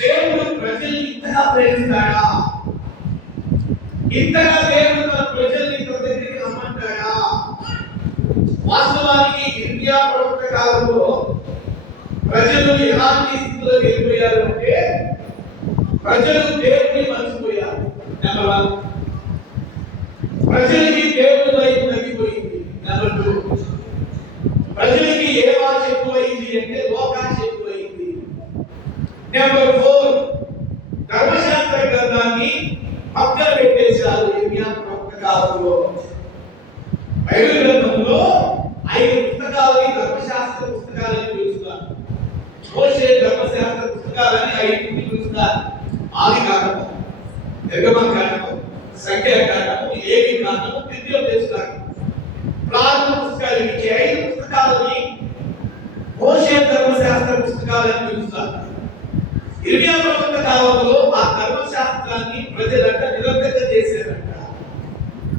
దేవుడు ప్రజల్ని ఇంతగా ప్రేమిస్తాడా? ఇంతగా దేవుడు తన ప్రజల్ని తన దగ్గరికి రమ్మంటాడా? వాస్తవానికి ఇర్మియా ప్రవక్త కాలంలో ప్రజలు ఎలాంటి స్థితిలో వెళ్ళిపోయారు అంటే ప్రజలు దేవుని మర్చిపోయారు. నెంబర్ 1, ప్రజలకి దేవుని వైపు తగ్గిపోయింది. నెంబర్ 2, ప్రజలకి ఏ వాచ ఎక్కువైంది అంటే లోకాశ ఎక్కువైంది. నెంబర్ 4, ధర్మశాస్త్ర గ్రంథాన్ని పక్కన పెట్టేశారు. ఇర్మియా ప్రవక్త కాలంలో బైబిల్ గ్రంథంలో 5 పుస్తకాలని ధర్మశాస్త్ర పుస్తకాలని పిలుస్తారు. మోషే ధర్మశాస్త్ర పుస్తకాలని 5 పిలుస్తారు. ఆదికాండము, నిర్గమకాండము, సంఖ్యాకాండము, లేవికాండము, ద్వితీయోపదేశకాండము. ప్రారంభ పుస్తకాలు ఈ 5 పుస్తకాలని మోషే ధర్మశాస్త్ర పుస్తకాలని పిలుస్తారు. ఇర్మియా ప్రవక్త కాలంలో ఆ ధర్మశాస్త్రాన్ని ప్రజలంతా నిరర్ధకం చేశారంట.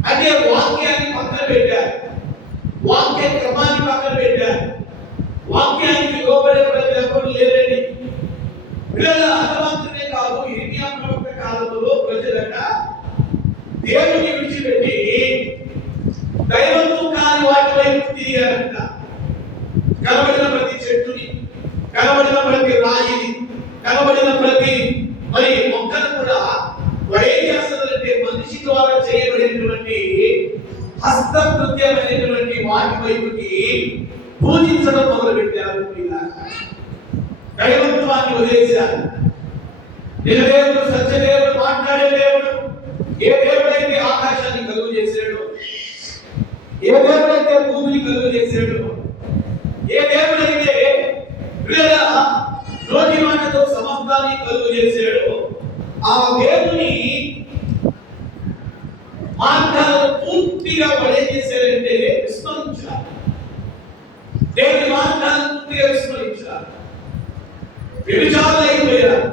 అంటే వాక్యాన్ని పక్కన పెట్టారు, వాక్య క్రమాన్ని పక్కన పెట్టారు. వాక్యానికి లోబడే ప్రజలు ఎవరు లేరండి. పిల్లల అంతమాత్రమే కాదు, ఇర్మియా ప్రవక్త కాలంలో ప్రజలంట దేవుని విడిచిపెట్టి దైవత్వం కాని వాటి వైపు తిరిగారంట. కనబడిన ప్రతి చెట్టుని, కనబడిన ప్రతి రాయిని, కనబడిన ప్రతి మొక్కను కూడా వాడు ఏం చేస్తున్నారంటే మనిషి ద్వారా చేయబడినటువంటి హస్తకృత్యమైనటువంటి వాటి వైపుకి పూజించడం మొదలు పెట్టారు. దైవత్వాన్ని వదిలేశారు. నిజదేవుడు, సత్యదేవుడు, మాట్లాడే దేవుడు, ఏ దేవుడైతే ఆకాశాన్ని కలుగు చేశాడు, ఏ దేవుడైతే భూమిని కలుగు చేశాడు, ఏ దేవుడైతే నోటి మాటతో సమస్తాన్ని కలుగు చేశాడు, ఆ దేవుని మార్గాలను పూర్తిగా ఏం చేశారంటే విస్మరించారు. దేవుని మార్గాలను పూర్తిగా విస్మరించారు. వ్యభిచారులు అయిపోయారు.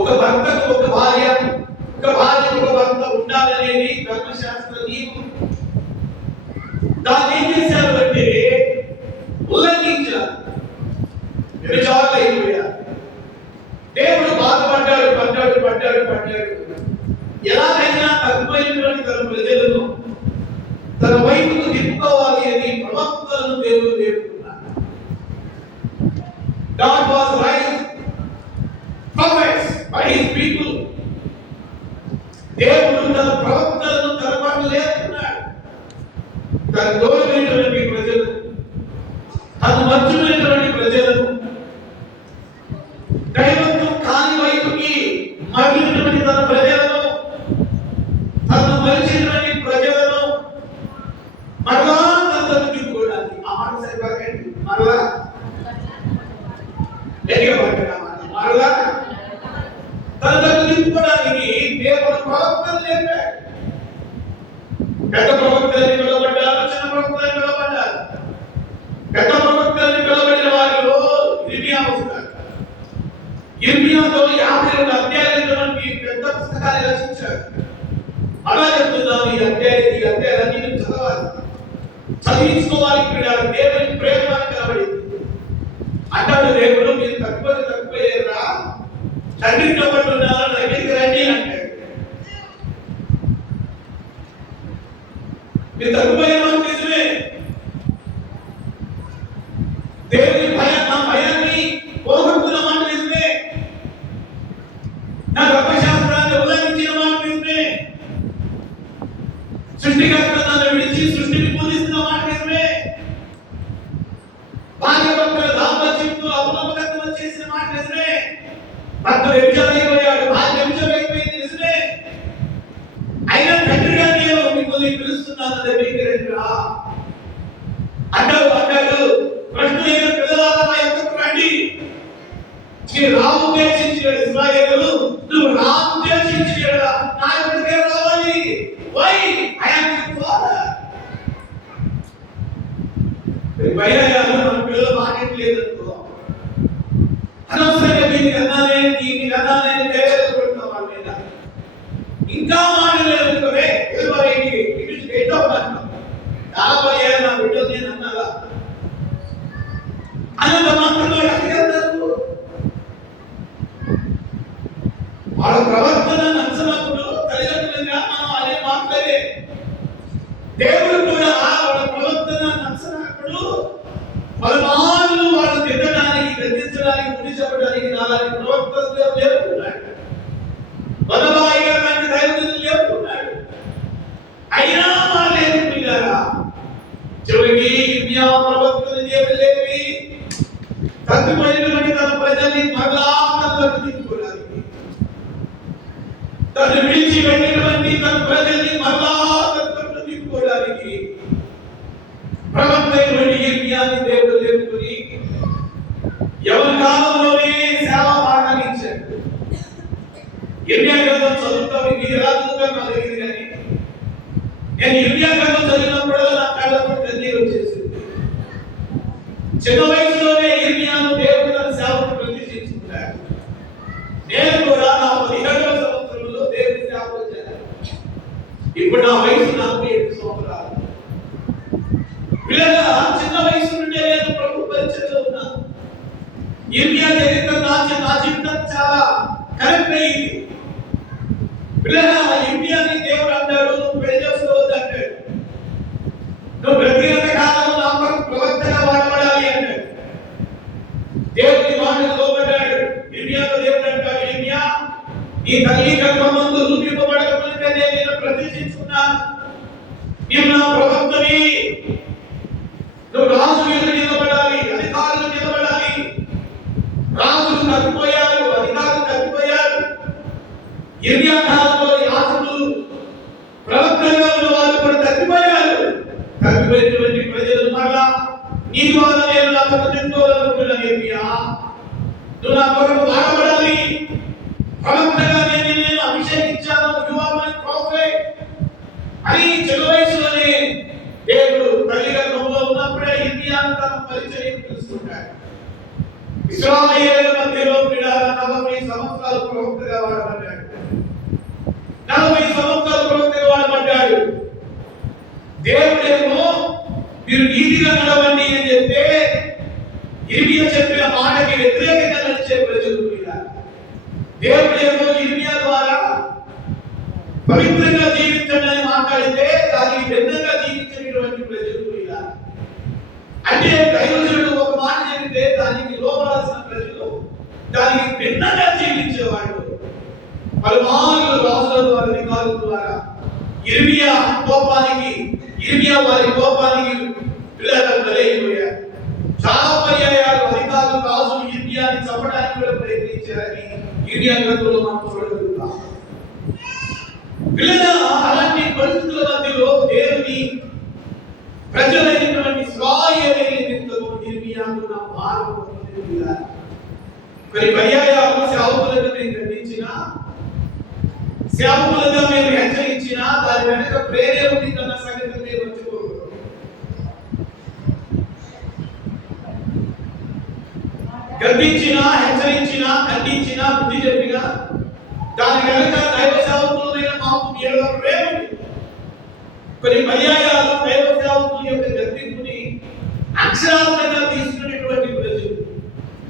ఒక భర్తకు ఒక భార్య, ఒక భార్యకు ఒక భర్త ఉండాలనేది ధర్మశాస్త్ర నియమం. దాన్ని ఏం చేశారు అంటే ఉల్లంఘించారు. వ్యభిచారులు అయిపోయారు. దేవుడు బాధపడ్డాడు, పడ్డాడు పడ్డాడు పడ్డాడు. ఎలాగైనా తగ్గిపోయినటువంటి తన ప్రజలను తన వైపుకు తిప్పుకోవాలి అని ప్రవక్తలను దేవుడు వేడుకున్నాడు. God was raised prophets by his people. దేవుడు తన ప్రవక్తలను తన పట్ల లేపుతున్నాడు. తన దూరమైనటువంటి ప్రజలను, తన మధ్యమైనటువంటి ప్రజలను, దైవత్వం కాని వైపుకి మగిలినటువంటి తన ప్రజలను, తను మలిచినటువంటి ప్రజలను మరలా తనకు తిప్పుకోవడానికి. ఆ మాట సరిపోకండి. మరలా మరలా తనకు తిప్పుకోవడానికి దేవుడు ప్రవక్తలు లేపాడు. పెద్ద ప్రవక్తలని పిలవబడ్డారు, చిన్న ప్రవక్తలని పిలవబడ్డారు. పెద్ద ప్రవక్తలని పిలవబడిన వారిలో ఇర్మియా వస్తారు. ఇర్మియాతో 52 అధ్యాయాలటువంటి పెద్ద పుస్తకాన్ని రచించాడు. అలా చెప్తున్నాను, ఈ అధ్యాయాలన్నీ మీరు చదవాలి, చదివించుకోవాలి. ఇక్కడ దేవుని ప్రేమ కనబడింది. అంటాడు దేవుడు, మీరు తక్కువయ్యారా, తండ్రితో పాటు ఉన్నారా, దగ్గరికి రండి అంటాడు. మీరు తక్కువయ్యారు నిజమే. దేవుని భయం, నా భయాన్ని పోగొట్టుకున్న మాట నిజమే. నా ధర్మశాస్త్రాన్ని ఉల్లంఘించిన మాట నిజమే. సృష్టికర్త నన్ను విడిచి సృష్టిని పూజిస్తున్న మాట నిజమే. భార్య భర్తల దాంపత్యంతో అపనమ్మకత్వం చేసిన మాట నిజమే. భర్త వ్యభిచారైపోయాడు, భార్య వ్యభిచారైపోయింది నిజమే. అయినా తండ్రిగా నేను మిమ్మల్ని పిలుస్తున్నాను దగ్గరికి రండిరా అంటాడు. ప్రశ్నలైన పిల్లలారా నా యొద్దకు రండి. మీరు రాముద్దేశించిన ఇశ్రాయేలు, నువ్వు రాముద్దేశించిన నా యొద్దకే రావాలి. Why I am your father. భయాలు మన పిల్లలు మానేట్లేదనుకో, అనవసరంగా దీనికి అన్నానే పేరు పెడుతున్నాం వాళ్ళ మీద. ఇంకా మానలేదనుకోవే ఎదురువారికి ఏంటో అంటాం. 40 ఏళ్ళ నా బిడ్డలు నేను అన్నారా అనంత మాత్రంలో ఎక్కడికి వెళ్తారు? ప్రవర్తన నచ్చనప్పుడు తల్లిదండ్రులుగా మనం అనే మాట్లాడే దేవుడు కూడా వాళ్ళ ప్రవర్తన నచ్చనప్పుడు పలుమార్లు వాళ్ళని తిట్టడానికి, గద్దించడానికి, ముడి చెప్పడానికి నాలాంటి ప్రవర్తన లేకున్నాడు. బలబాయి లాంటి దైవజనులు లేకున్నాడు. అయినా వాళ్ళు ఏమిటిగారా చివరికి ఇర్మియా ప్రవక్తను చేయలేవి తప్పిపోయినటువంటి తన ప్రజల్ని మరలా తనలోకి తిప్పుకోవడానికి, తను విడిచి వెళ్ళినటువంటి తన ప్రజల్ని మరలా తనలోకి తిప్పుకోవడానికి ప్రవక్తైనటువంటి ఇర్మియాని దేవుడు లేపుకొని ఎవరి కాలంలోనే సేవ ప్రారంభించాడు. ఇర్మియా గ్రంథం చదువుతాం, మీరు ఎలా చదువుతారు నాకు తెలియదు, కానీ నేను ఇర్మియా గ్రంథం చదివినప్పుడల్లా నా కళ్ళకు కన్నీరు వచ్చేసింది. చిన్న వయసులోనే ఇర్మియాను దేవుడు తన సేవకు ప్రతిష్ఠించుకున్నాడు. నేను కూడా నా 17వ సంవత్సరంలో దేవుని సేవకు వచ్చాను. ఇప్పుడు నా వయసు 47 సంవత్సరాలు. పిల్లగా చిన్న వయసు నుండే నేను ప్రభు పరిచయంలో ఉన్నాను. ఇర్మియా చరిత్ర నా జీవితం చాలా కరెక్ట్ అయింది. పిల్లగా ఇర్మియాని దేవుడు అన్నాడు, నువ్వు పెళ్లి చేసుకోవద్దు అంటాడు. నువ్వు బ్రతికినంత కాలం నా కొరకు ప్రవక్తగా వాడబడాలి అన్నాడు. దేవుని మాటకు లోబడ్డాడు. ఇర్మియాతో దేవుడు అంటాడు, ఇర్మియా నీ తల్లి గర్భమందు రూపింపబడక మునుపే నేను ప్రతిష్ఠించుకున్నాను. నీవు నా ప్రవక్తవి. నువ్వు రాజు మీద నిలబడాలి, అధికారులు నిలబడాలి. రాజులు తప్పిపోయారు, అధికారులు తప్పిపోయారు. ఇర్మియా కాలంలో యాజకులు ప్రవక్తలుగా ఉన్న వాళ్ళు కూడా తప్పిపోయారు. తప్పిపోయినటువంటి ప్రజలు మరలా నీ ద్వారా నేను నా కొరకు తెచ్చుకోవాలనుకుంటున్నాను. ఇర్మియా నువ్వు నా కొరకు వాడబడాలి. ప్రవక్తగా నేను అభిషేకించాను. యు ఆర్ మై ప్రాఫెట్ అని చిన్న వయసులోనే దేవుడు తల్లి గర్భంలో ఉన్నప్పుడే ఇర్మియాను తన పరిచయం తెలుసుకుంటాడు. ఇశ్రాయేలు మధ్యలో 40 సంవత్సరాలు ప్రవక్తగా వాడబడ్డాడు. 40 సంవత్సరాలు ప్రవక్తగా వాడబడ్డాడు. దేవుడేమో మీరు నీతిగా నడవండి అని చెప్తే ఇర్మియా చెప్పిన మాటకి వ్యతిరేకంగా నడిచే ప్రజలు. దేవుడేమో ఇర్మియా ద్వారా పవిత్రంగా జీవించండి అని మాట్లాడితే దానికి భిన్నంగా జీవించేటువంటి ప్రజలు. అంటే దైవజనుడు ఒక మాట చెబితే దానికి లోపడాల్సిన ప్రజలు దానికి భిన్నంగా జీవించేవాళ్ళు. పలుమార్లు రాజుల ద్వారా, అధికారుల ద్వారా ఇర్మియా వారి కోపానికి పిల్లలకు బలైపోయారు. చాలా పర్యాయాలు అధికారులు, రాజులు ఇర్మియాని చంపడానికి కూడా ప్రయత్నించారని ఇర్మియా గ్రంథంలో మనం చూడగలుగుతాం. పిల్లల అలాంటి పరిస్థితుల మధ్యలో దేవుని ప్రజలైనటువంటి ఇశ్రాయేలీయులకు ఇర్మియాకు నా భారం పొందింది. కొన్ని పర్యాయాలు సేవకులుగా మేము ఖండించినా, సేవకులుగా మేము హెచ్చరించినా దాని వెనుక ప్రేరే ఉంటుందన్న సంగతి మీరు మర్చిపోకూడదు. గద్దించినా, హెచ్చరించినా, ఖండించినా, బుద్ధి చెప్పినా దాని వెనుక దైవ సేవకులైన మాకు ఏదో ప్రేమ ఉంది. కొన్ని పర్యాయాలు దైవ సేవకుల యొక్క గద్దింపుని అక్షరార్థంగా తీసుకునేటువంటి ప్రజలు.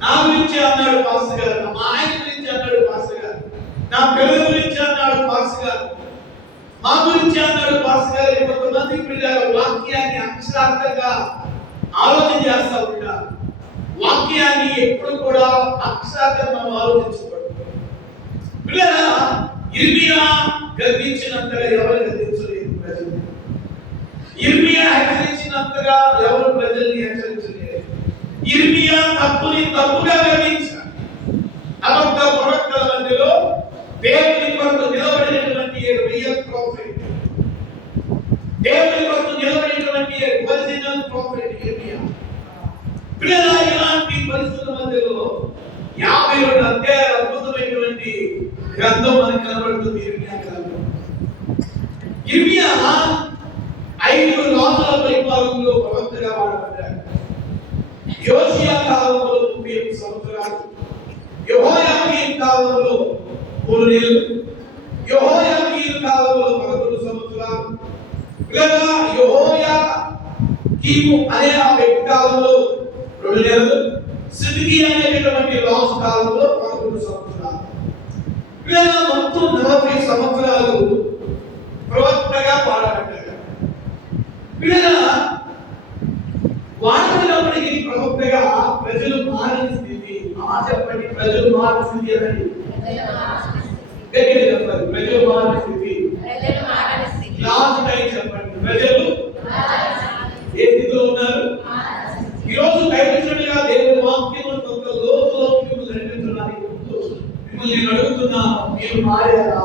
నా గురించి అన్నాడు పాస్టర్ గారు, మా ఆయన గురించి అన్నాడు పాస్టర్ గారు, నా పిల్లల గురించి అన్నాడు పాస్టర్ గారు, మా గురించి అన్నాడు పాస్టర్ గారు. కొంతమంది పిల్లల వాక్యాన్ని అక్షరార్థంగా ఆలోచన చేస్తూ ఉంటారు. వాక్యాన్ని ఎప్పుడు కూడా అక్షరార్థంగా మనం ఆలోచించకూడదు. పిల్లల ఇర్మియా గద్దించినంతగా ఎవరు గద్దించలేదు ప్రజలు. ఇర్మియా హెచ్చరించినంతగా ఎవరు ప్రజల్ని హెచ్చరించలేదు. ఇర్మియా తప్పుని తప్పుగా గద్దించాడు. అబద్ధ ప్రవక్తల మధ్యలో దేవుని కొరకు నిలబడినటువంటి రియల్ ప్రాఫెట్, దేవుని కొరకు నిలబడినటువంటి ఒరిజినల్ ప్రాఫెట్ ఇర్మియా. పిల్లల ఇలాంటి పరిస్థితుల మధ్యలో 52 అధ్యాయాల అద్భుతమైనటువంటి గ్రంథం మనకు కనబడుతుంది. ఇర్మియా గ్రంథం. ఇర్మియా 5 రాజుల పరిపాలనలో ప్రవక్తగా వాడబడ్డాడు. యోషియా కాలంలో 30 సంవత్సరాలు, యెహోయాకీం కాలంలో 3 నెలలు, యెహోయాకీం కాలంలో 11 సంవత్సరాలు, లేదా యెహోయాకీము అనే ఆ వ్యక్తి కాలంలో 2 నెలలు, సిద్కియా అనేటువంటి రాజు కాలంలో 11 సంవత్సరాలు. లేదా వంతు 40 సంవత్సరాలు ప్రవక్తగా వాడబడ్డాడు. పిల్లగా వాడబడినప్పటికీ ప్రవక్తగా ప్రజలు మారని స్థితి. చెప్పండి, ప్రజలు మారని స్థితి అనండి. చెప్పండి, ప్రజలు మారని స్థితి. లాస్ట్ టైం చెప్పండి, ప్రజలు ఏ స్థితిలో ఉన్నారు? ఈరోజు దైవజనుడిగా దేవుని వాక్యమును కొంత లోతులోకి మిమ్మల్ని నడిపించడానికి మిమ్మల్ని నేను అడుగుతున్నాను, మీరు మారారా?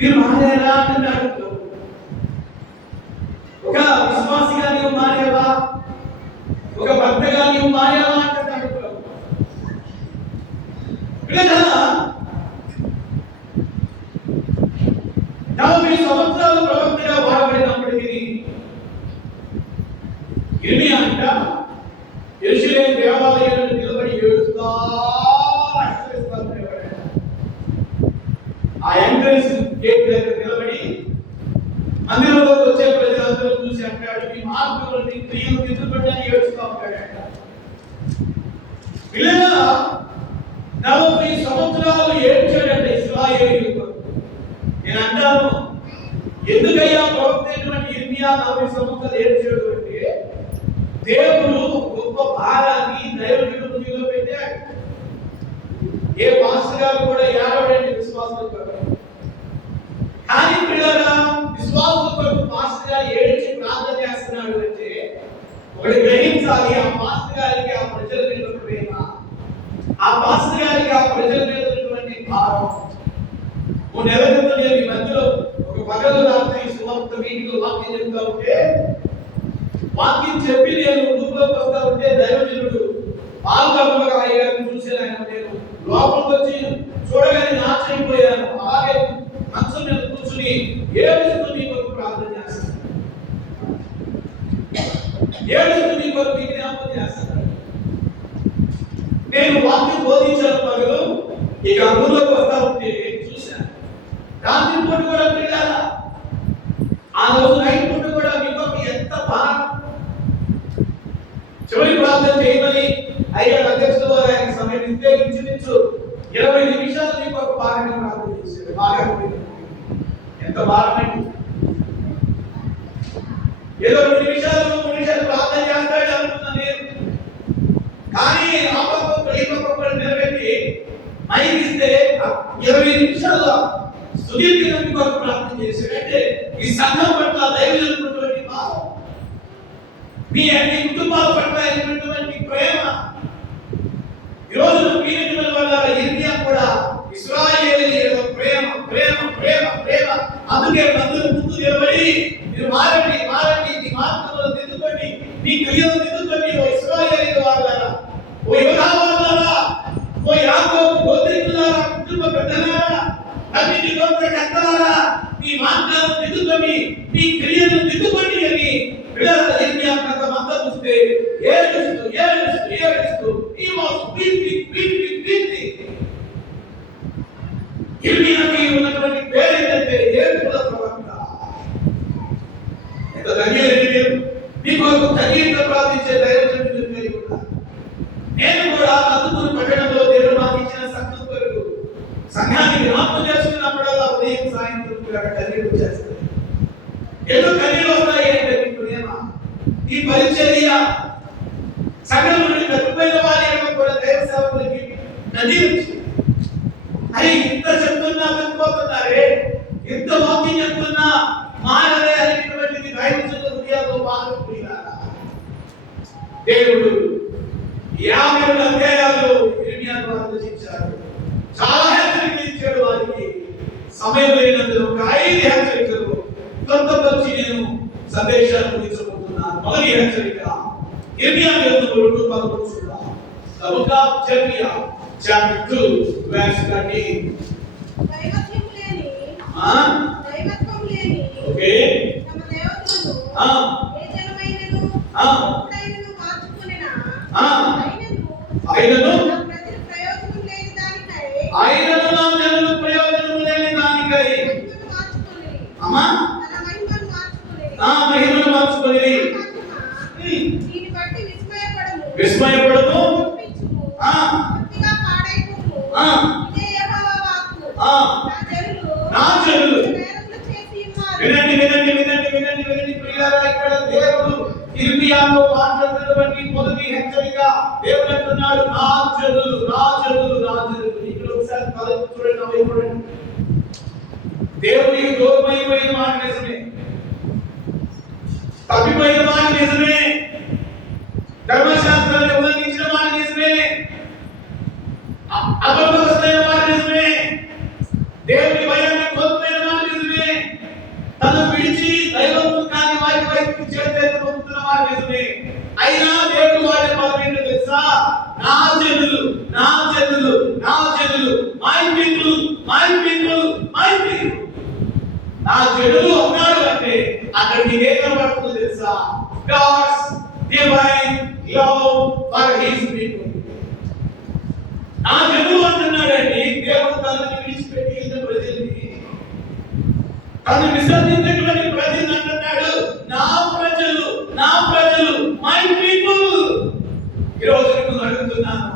మీరు మారారా అని అడుగుతావు. ఒక విశ్వాసిగా నీవు మారావా? ఒక భక్తగా నీవు మారావా అంటే అడుగుతావు. పిల్లగా 40 సంవత్సరాలు ప్రవక్తగా వాడబడినప్పటికీ ఇర్మియా అంట యెరూషలేము దేవాలయంలో నిలబడి ఏడుస్తా ఆ ఎంట్రన్స్ గేట్ దగ్గర నిలబడి మందిరంలోకి వచ్చే ప్రజలందరూ చూసి అంటాడు, మీ మార్పులు నీ క్రియలు తిరుగుబడ్డాన్ని ఏడుస్తూ ఉంటాడంట. పిల్లగా 40 సంవత్సరాలు ఏడ్చాడంట ఇశ్రాయేలీయులు. నేను అంటాను, ఎందుకయ్యా ప్రవక్త అయినటువంటి ఇర్మియా 40 సంవత్సరాలు ఏడ్చాడు అంటే దేవుడు గొప్ప భారాన్ని దైవజనుడి మీద పెట్టాడు. ఏ పాస్టర్ గారు కూడా ఏడవడండి విశ్వాసుల కొరకు. కానీ పిల్లరా, విశ్వాసుల కొరకు పాస్టర్ గారు ఏడ్చి ప్రార్థన చేస్తున్నాడు అంటే ఒకటి గ్రహించాలి, ఆ పాస్టర్ గారికి ఆ ప్రజల మీద ప్రేమ, ఆ పాస్టర్ గారికి ఆ ప్రజల మీద ఉన్నటువంటి భారం. ఓ నెల క్రితం నేను ఈ మధ్యలో ఒక పగలు రాత్రి సువార్త మీటింగ్లో వాక్యం చెప్తా ఉంటే, వాక్యం చెప్పి నేను రూపంలోకి వస్తా ఉంటే దైవజనుడు పాల్గొనగా అయ్యారు చూసాను. ఆయన నేను లోపలికి వచ్చి చూడగానే ఆశ్చర్యపోయాను. అలాగే మంచం మీద కూర్చుని ఏడుస్తూ మీ కొరకు ప్రార్థన చేస్తాను, ఏడుస్తూ మీ కొరకు విజ్ఞాపన చేస్తాను. నేను వాక్యం బోధించాను పగలు, ఇక ఊళ్ళోకి వస్తా ఉంటే చూశాను. రాత్రి పూట కూడా పిల్లారా, ఆ రోజు నైట్ పూట కూడా మీ కొరకు ఎంత బాగా చివరి ప్రార్థన చేయమని అయ్యాడు అధ్యక్షుడు వారు ఆయనకి సమయం ఇస్తే ఇంచుమించు 20 నిమిషాలు మీకు ఒక భాగంగా ప్రార్థన చేశాడు. బాగా ఎంత భాగమండి, ఏదో 2 నిమిషాలు 3 నిమిషాలు ప్రార్థన చేస్తాడు అనుకున్నా నేను. కానీ ఆ పక్క ఈ పక్క నిలబెట్టి మైకిస్తే 20 నిమిషాల్లో సుదీర్ఘంగా మీకు ఒక ప్రార్థన చేశాడు. అంటే ఈ సంఘం పట్ల దైవజనుడికి భావం, మీ అన్ని కుటుంబాల పట్ల అయినటువంటి ప్రేమ. ఈరోజు పీరిటల వల్ల ఇర్మియా కూడా ఇశ్రాయేలీయుల ప్రేమ ప్రేమ ప్రేమ ప్రేమ. అందుకే మందిరం ముందు నిలబడి మీరు మారండి మారండి, మీ మార్పులను దిద్దుకోండి, మీ క్రియలు దిద్దుకోండి. ఓ ఇశ్రాయేలీయుల వాళ్ళారా, ఓ యూదా వాళ్ళారా, ఓ యాకోబు గోత్రికులారా, కుటుంబ పెద్దలారా, అన్నిటి గోత్ర కర్తలారా, మీ మార్గాలను దిద్దుకోండి, మీ క్రియలను దిద్దుకోండి అని ఇర్మియా గ్రంథమంతా చూస్తే ఏడుస్తూ ఏడుస్తూ ఏడుస్తూ he was weeping weeping weeping. ఇర్మియాకి ఉన్నటువంటి పేరు ఏంటంటే ఏడుపుల ప్రవక్త. ఎంత ధన్యులండి మీరు, మీకు ఒక కన్నీటితో ప్రార్థించే దైవజనుడు కలిగి ఉన్నారు. నేను కూడా అందుకుని పట్టణంలో దేవుడు మాకు ఇచ్చిన సంఘం కొరకు సంఘాన్ని జ్ఞాపకం చేసుకున్నప్పుడల్లా ఉదయం సాయంత్రం కన్నీరు చేస్తాయి. ఎందుకు కన్నీరు వస్తాయి అంటే ప్రేమ, ఈ పరిచర్య సంఘం నుండి తప్పిపోయిన వారి కూడా దైవ సేవకులకి కన్నీరు. అరే ఇంత చెప్తున్నా తప్పిపోతున్నారే, ఇంత వాక్యం చెప్తున్నా మారలే అనేటువంటిది దైవజనుల హృదయాల్లో బాధపడినారా? దేవుడు 52 అధ్యాయాలు ఇర్మియాను ఆలోచించాడు. చాలా హెచ్చరికలు ఇచ్చాడు వారికి. సమయం లేనందుకు ఒక 5 హెచ్చరికలు కొంతమంది నేను సందేశాన్ని ముగించబోతున్నాను. మొదటి హెచ్చరిక ఇర్మియా గ్రంథం 2:11 చూద్దాం. The book of Jeremiah chapter 2 verse 13. దైవత్వం లేని ఓకే తమ దేవతలను ఏ జనమైనను ఎప్పుడైనను మార్చుకొనినా అయినను నా ప్రజల ప్రయోజనం లేని దానికై అమ్మా తన మహిమను మార్చుకొని దీన్ని బట్టి విస్మయపడము. ఒప్పించుము. ఆ. పూర్తిగా పాడైపోము. ఆ. ఇదే యెహోవా వాక్కు. ఆ. నా జనులు నా జనులు నేరములు చేసి ఉన్నారు. వినండి వినండి వినండి వినండి వినండి ప్రియులారా, ఇక్కడ దేవుడు ఇర్మియాతో మాట్లాడుతున్నటువంటి మొదటి హెచ్చరిక. దేవుడు అంటున్నాడు, నా జనులు నా జనులు నా జనులు. ఇక్కడ ఒకసారి పదం చూడండి, అవ్వకూడండి. దేవుడికి దూరమైపోయిన మాట నిజమే, తప్పిపోయిన మాట నిజమే, ధర్మశాస్త్రాన్ని ఉల్లంఘించిన మాట నిజమే, అబద్ధమైన మాట నిజమే, దేవుడి భయాన్ని కోల్పోయిన మాట నిజమే, తను విడిచి దైవత్వం కాని వారి వైపు చేతులు పొందుతున్న మాట నిజమే. అయినా దేవుడు వారి పదమేంటో తెలుసా? నా జనులు నా జనులు నా జనులు, my people my people my people. నా జనులు అన్నాడు అంటే అక్కడికి ఏం కనబడుతుందో తెలుసా? God's divine love for his people. నా జనులు అంటున్నాడండి, దేవుడు తనని విడిచిపెట్టి వెళ్ళిన ప్రజల్ని, తను విసర్జించినటువంటి ప్రజలు అంటున్నాడు, నా ప్రజలు నా ప్రజలు మై పీపుల్. ఈరోజు నేను అడుగుతున్నాను,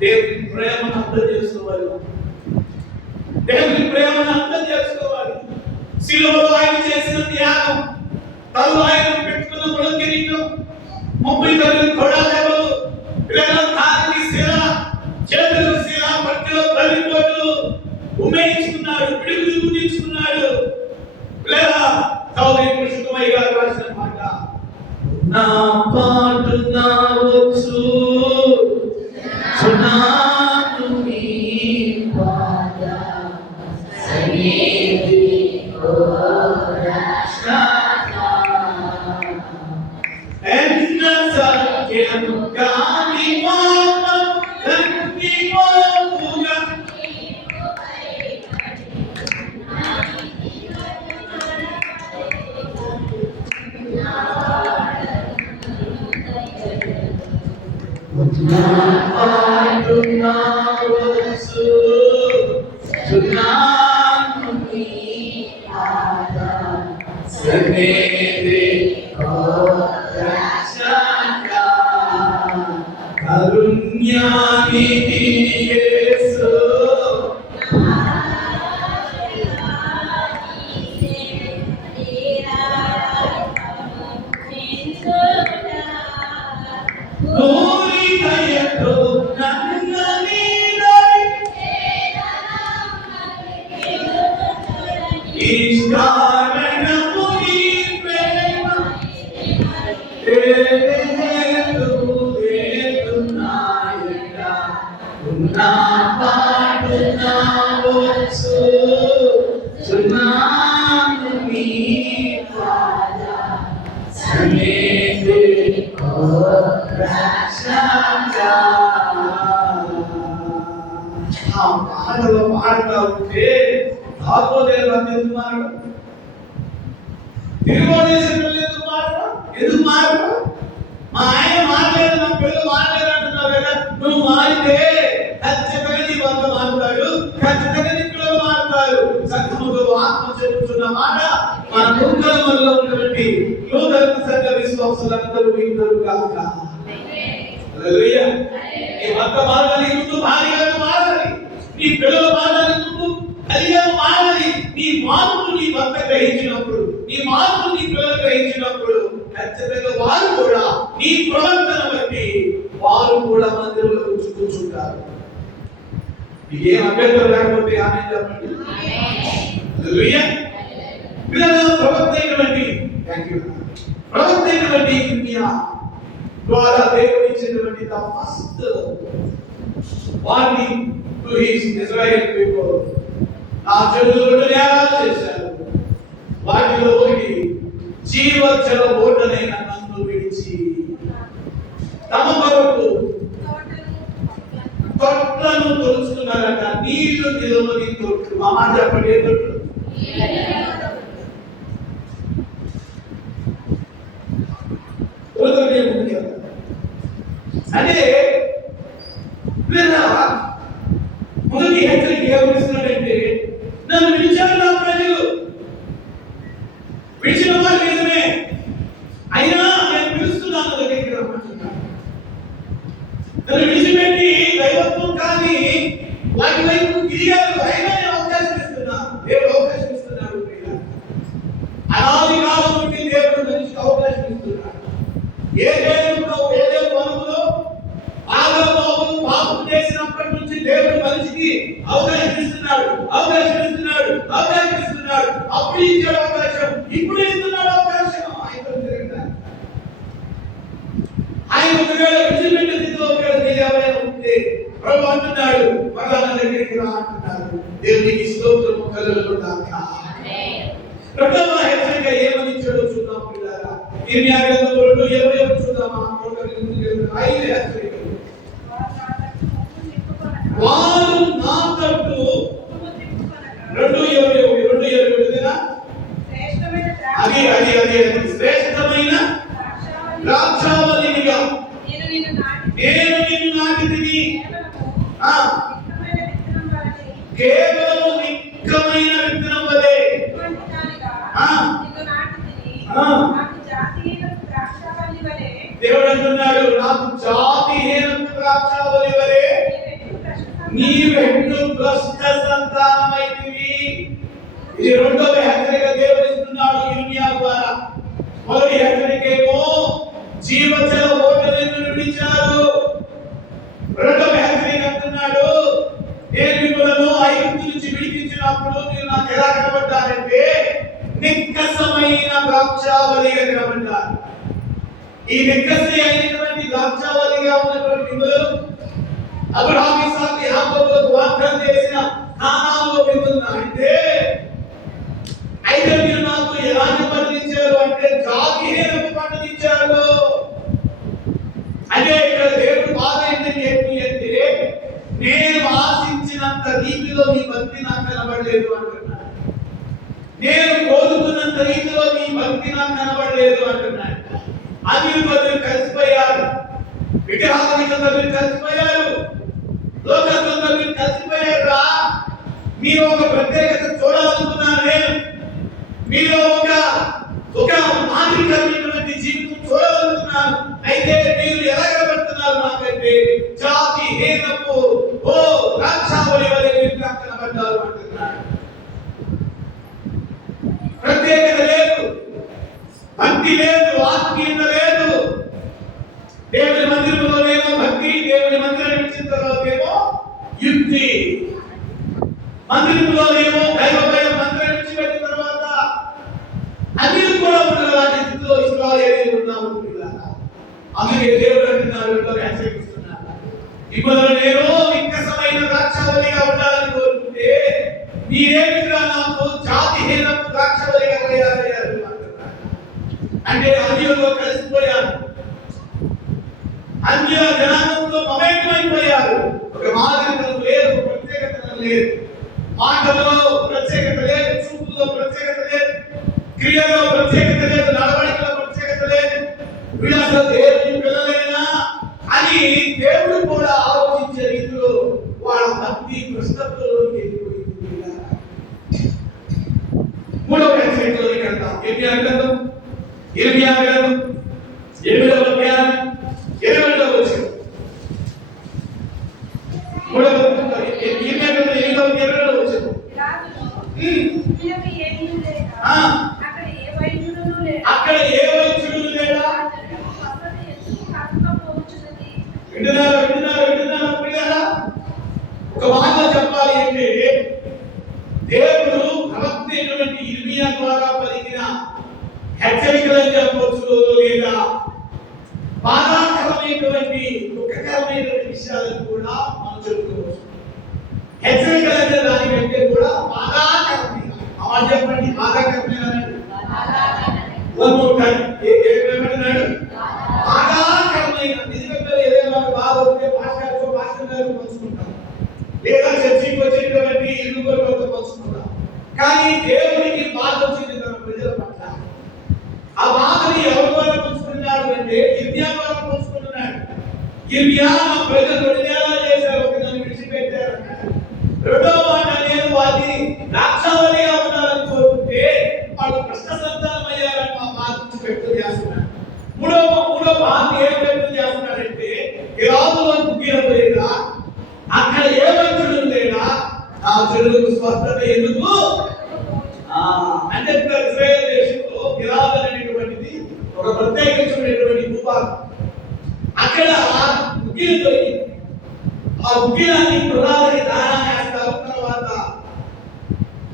దేవుని ప్రేమను అర్థం చేసుకోవాలి, దేవుని ప్రేమను అర్థం చేసుకోవాలి. శిలువలో ఆయన చేసిన త్యాగం, తను ఆయన పెట్టుకున్న ముళ్ళకిరీటం, 39 కొడవలు, కాలికి శిల, చేతులకు శిల, పట్టిలో తల్లిపోటు ఉమ్మేయించుకున్నాడు, పిడుగులు గుండించుకున్నాడు. లేదా సౌదరి పురుషుకమై గారు రాసిన మాట, నా పాటు నా వచ్చు సునాను నీ పాద సన్నిధి కోరశా ఎన్న సత్యము కాని పాపం కన్ని పోవుగా నా పాటు నా వచ్చు సునాను నీ పాద సన్నిధి కోరశా కరుణ్యానిధి యేసు. నూరి దయతో నన్ను నీదై ఇష్కారణము నీ ప్రేమ ఏదు ఏదు నాయక. నా పాటు నా వచ్చు సునాను నీ పాద సన్నిధి కోరశా. ఆ పాటలో పాడుతూ ఉంటే దాపోదేలు ఎందుకు మారడం, తిరుగుదేశం ఎందుకు మారడం, ఎందుకు మారడం? మా ఆయన మారలేదు, నా పిల్లలు మారలేదు అంటున్నావు కదా, నువ్వు మారితే ఖచ్చితంగా నీ భర్త మారుతాడు, ఖచ్చితంగా నీ పిల్లలు మారుతారు. సంఘములో ఆత్మ చెబుతున్న మాట మన కుటుంబంలో ఉన్నటువంటి యూదర్కు సంఘ విశ్వాసులందరూ వింటారు కాక. హల్లెలూయా. నీ భర్త మారాలి, ముందు భార్యగా మారాలి, నీ పిల్లలు మారాలి, ముందు తల్లిగా మారాలి. నీ మార్పు నీ భర్త గ్రహించినప్పుడు, నీ మార్పు నీ పిల్లలు గ్రహించినప్పుడు ఖచ్చితంగా వారు కూడా నీ ప్రవర్తన బట్టి వారు కూడా మందిరంలో కూర్చుంటారు. మీకేం అభ్యంతరం లేకపోతే ఆమె చెప్పండి. హల్లెలూయా. పిల్లల ప్రవర్తనటువంటి ప్రవర్తనటువంటి ఇర్మియా ద్వారా దేవుడు ఇచ్చినటువంటి the first warning to his Israel people. నా జనులు నేరాలు చేశారు, వాటిలో ఒకటి జీవజల ఓటనైన నన్ను విడిచి తమ కొరకు తొట్లను తొలుచుకున్నారట. నీళ్లు నిలవని తొట్లు. మా మాట చెప్పండి, ఏ తొట్లు? అంటే మొదటి హెచ్చరిక ఏమనిస్తున్నాడంటే, నన్ను విడిచారు నా ప్రజలు, విడిచిన వారు నిజమే, అయినా నేను పిలుస్తున్నాను దగ్గరికి రమ్మంటున్నాను. ఏదేను వనములో ఆదాము పాపం చేసినప్పటి నుంచి దేవుడు మనిషికి అవకాశం ఇస్తున్నాడు. అప్పుడు ఇచ్చాడు అవకాశం, ఇప్పుడు ఇస్తున్నాడు అవకాశం. ఆయన ఒకవేళ విడిచిపెట్టిన స్థితిలో ఒకవేళ మీరు ఎవరైనా ఉంటే ప్రభు అంటున్నాడు, మరలా నా దగ్గరికి రా అంటున్నాడు. దేవునికి స్తోత్రము కలుగుగాక. రెండవ హెచ్చరిక ఏమని ఇచ్చాడో చూద్దాం పిల్లరా. ఇర్మియా గ్రంథం 2:20 చూద్దామా. 5 హెచ్చరికలు. వారు నా తట్టు 2:20 అది శ్రేష్టమైన ద్రాక్షావల్లినిగా నేను నిన్ను నాటితిని. కేవలం నిక్కమైన విత్తనం వలె దేవుడు అంటున్నాడు, నాకు జాతిహీనపు ద్రాక్షావల్లి వలె నీవెట్లు భ్రష్ట సంతానమైతివి. ఇది రెండవ హెచ్చరిక దేవుడు ఇస్తున్నాడు ఇర్మియా ద్వారా. మొదటి హెచ్చరికేమో జీవజల ఓటలను విడిచారు. రెండవ హెచ్చరిక అంటున్నాడు, నేను మిమ్మల్ని ఐగుప్తు నుంచి విడిపించినప్పుడు మీరు నాకు ఎలా కనబడ్డారంటే నిక్కసమైన ద్రాక్షావల్లిగా కనబడ్డారు. ఈ నిక్కసి అయినటువంటి ద్రాక్షావల్లిగా ఉన్నటువంటి మిమ్మల్ని అబ్రహాము, ఇస్సాకు, యాకోబులకు వాగ్దానం చేసిన కానానులో మిమ్మల్ని అయితే మీరు నాకు ఎలాంటి పండించారు అంటే జాతిహీనపు పండించారు. అదే ఇక్కడ దేవుడు బాధ ఏంటి అంటే నేను ఆశించినంత రీతిలో మీ భక్తి నాకు కనబడలేదు అంటున్నాడు. నేను కోరుకున్నంత రీతిలో మీ భక్తి నాకు కనబడలేదు అంటున్నాడు. అన్యులు కలిసిపోయారు, విగ్రహాలతో మీరు కలిసిపోయారు, లోకస్తులతో మీరు కలిసిపోయారా. మీరు ఒక ప్రత్యేకత చూడాలనుకున్నాను నేను. మీలో ఒక మాదిరికరమైనటువంటి జీవితం చూడాలనుకున్నాను. అయితే మీరు ఎలా కనబడుతున్నారు నాకంటే జాతిహీనపు ద్రాక్షావల్లి వలె మీరు నాకు కనబడ్డారు అంటున్నాడు. ప్రత్యేకత లేదు, భక్తి లేదు, ఆత్మీయత లేదు. దేవుని మందిరంలోనేమో భక్తి, దేవుని మందిరం ఇచ్చిన తర్వాతేమో యుక్తి. మందిరంలోనేమో దైవ భయం, మందిరం విడిచిపెట్టిన తర్వాత అన్ని కూడా ఉన్నటువంటి స్థితిలో ఇశ్రాయేలీయులు ఉన్నారు. అందుకే దేవుడు అంటున్నాడు, హెచ్చరిస్తున్నాడు, ఇప్పుడు నేను నిక్కసమైన ద్రాక్షావల్లిగా ఉండాలని కోరుకుంటే మీరేమిగా నాకు జాతిహీనపు ద్రాక్షావల్లిగా తయారయ్యారు అంటున్నాడు. అంటే అన్యులతో కలిసిపోయారు, అన్య జనాంగంతో మమేకమైపోయారు. ఒక మాదిరికం లేదు, ప్రత్యేకత లేదు, మాటలో ప్రత్యేకత లేదు, చూపులో ప్రత్యేకత లేదు, క్రియలో ప్రత్యేకత లేదు, నడవడికలో ప్రత్యేకత లేదు. వీళ్ళు అసలు దేవుని పిల్లలేనా అని దేవుడు కూడా ఆలోచించే రీతిలో వాళ్ళ భక్తి ప్రశ్నలోకి వెళ్ళిపోయింది. మూడవ హెచ్చరికలోకి వెళ్తాం. ఇర్మియా గ్రంథం 8వ అధ్యాయం 22వ వచనం. మూడవ ఇర్మియా గ్రంథం 8వ అధ్యాయం 22వ వచనం. అక్కడ ఏ వైద్యుడు లేడా? వింటున్నారా? ఒక మాట చెప్పాలి అంటే దేవుడు ప్రవక్త అయినటువంటి ఇర్మియా ద్వారా పలికిన హెచ్చరికలను చెప్పవచ్చు, లేదా బాధాకరమైనటువంటి దుఃఖకరమైనటువంటి విషయాలను కూడా మనం చెప్పుకోవచ్చు. హెచ్చరికలు అంటే దానికంటే కూడా బాధాకరమైన, అలా చెప్పండి, బాధాకరమైన బాధాకరమైన. నిజంగా ఏదైనా బాధ వస్తే పాస్టర్ గారు పంచుకుంటాం, లేదా చర్చికి వచ్చేటువంటి ఇరువురు పంచుకుంటాం. కానీ దేవుడికి బాధ వచ్చింది తన ప్రజల పట్ల. ఆ బాధని ఎవరి ద్వారా పంచుకుంటున్నాడు అంటే ఇర్మియా ద్వారా పంచుకుంటున్నాడు. ఇర్మియా నా ప్రజలు విడుదల చేశారు, ఒక దాన్ని విడిచిపెట్టారు. రెండవ మాట, నేను వారిని ద్రాక్షావల్లిగా ఉండాలని కోరుకుంటే వాళ్ళు కష్ట సంతానం అయ్యారని మా బాధ వ్యక్తం చేస్తున్నాడు. మూడో బాధ ఏం వ్యక్తం చేస్తున్నాడంటే గిరాదులను ముగియలేదా, అక్కడ ఏ వైద్యుడు లేడా, ఆ చెడులకు స్వస్థత ఎందుకు అంటే ఇస్రాయేల్ దేశంలో గిరాదు అనేటువంటిది ఒక ప్రత్యేక ప్రత్యేకమైనటువంటి భూభాగం. అక్కడ గుగ్గిలం దొరికింది. ఆ గుగ్గిలాన్ని ప్రధాని దానా వేస్తారు. తర్వాత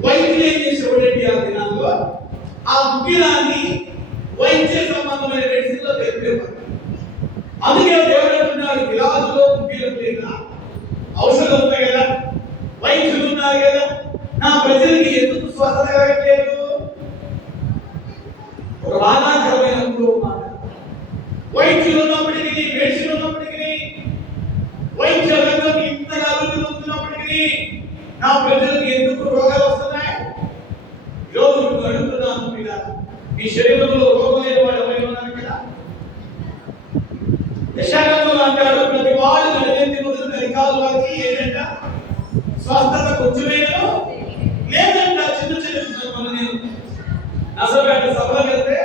వైద్యులు ఏం చేసేవాడండి ఆ దినాల్లో ఆ గుగ్గిలాన్ని వైద్య సంబంధమైన మెడిసిన్ లో తెలిపేవారు. అందుకే దేవుడు అంటున్నాడు, విరాజులో గుగ్గిలం లేదా ఔషధం ఉన్నాయి కదా, వైద్యులు ఉన్నారు కదా, నా ప్రజలకి ఎందుకు స్వస్థత కలగట్లేదు? ఒక బాధాకరమైన మాట. వైద్యులు ఉన్నప్పటికీ, మెడిసిన్ ఉన్నప్పటికీ, వైద్య రంగం ఇంతగా అభివృద్ధి పొందుతున్నప్పటికీ నా ప్రజలకు ఎందుకు రోగాలు వస్తున్నాయి? ఈరోజు అడుగుతున్నాను మీద మీ శరీరంలో రోగం లేని వాడు ఎవరైనా ఉన్నారు కదా? యశాగ్రంథంలో అంటాడు, ప్రతి వాడు నడినెత్తి మొదలు అరికాలు వారికి ఏంటంట స్వస్థత కొంచెమేనో లేదంట. చిన్న చిన్న మన నేను నసరపేట సభలో వెళ్తే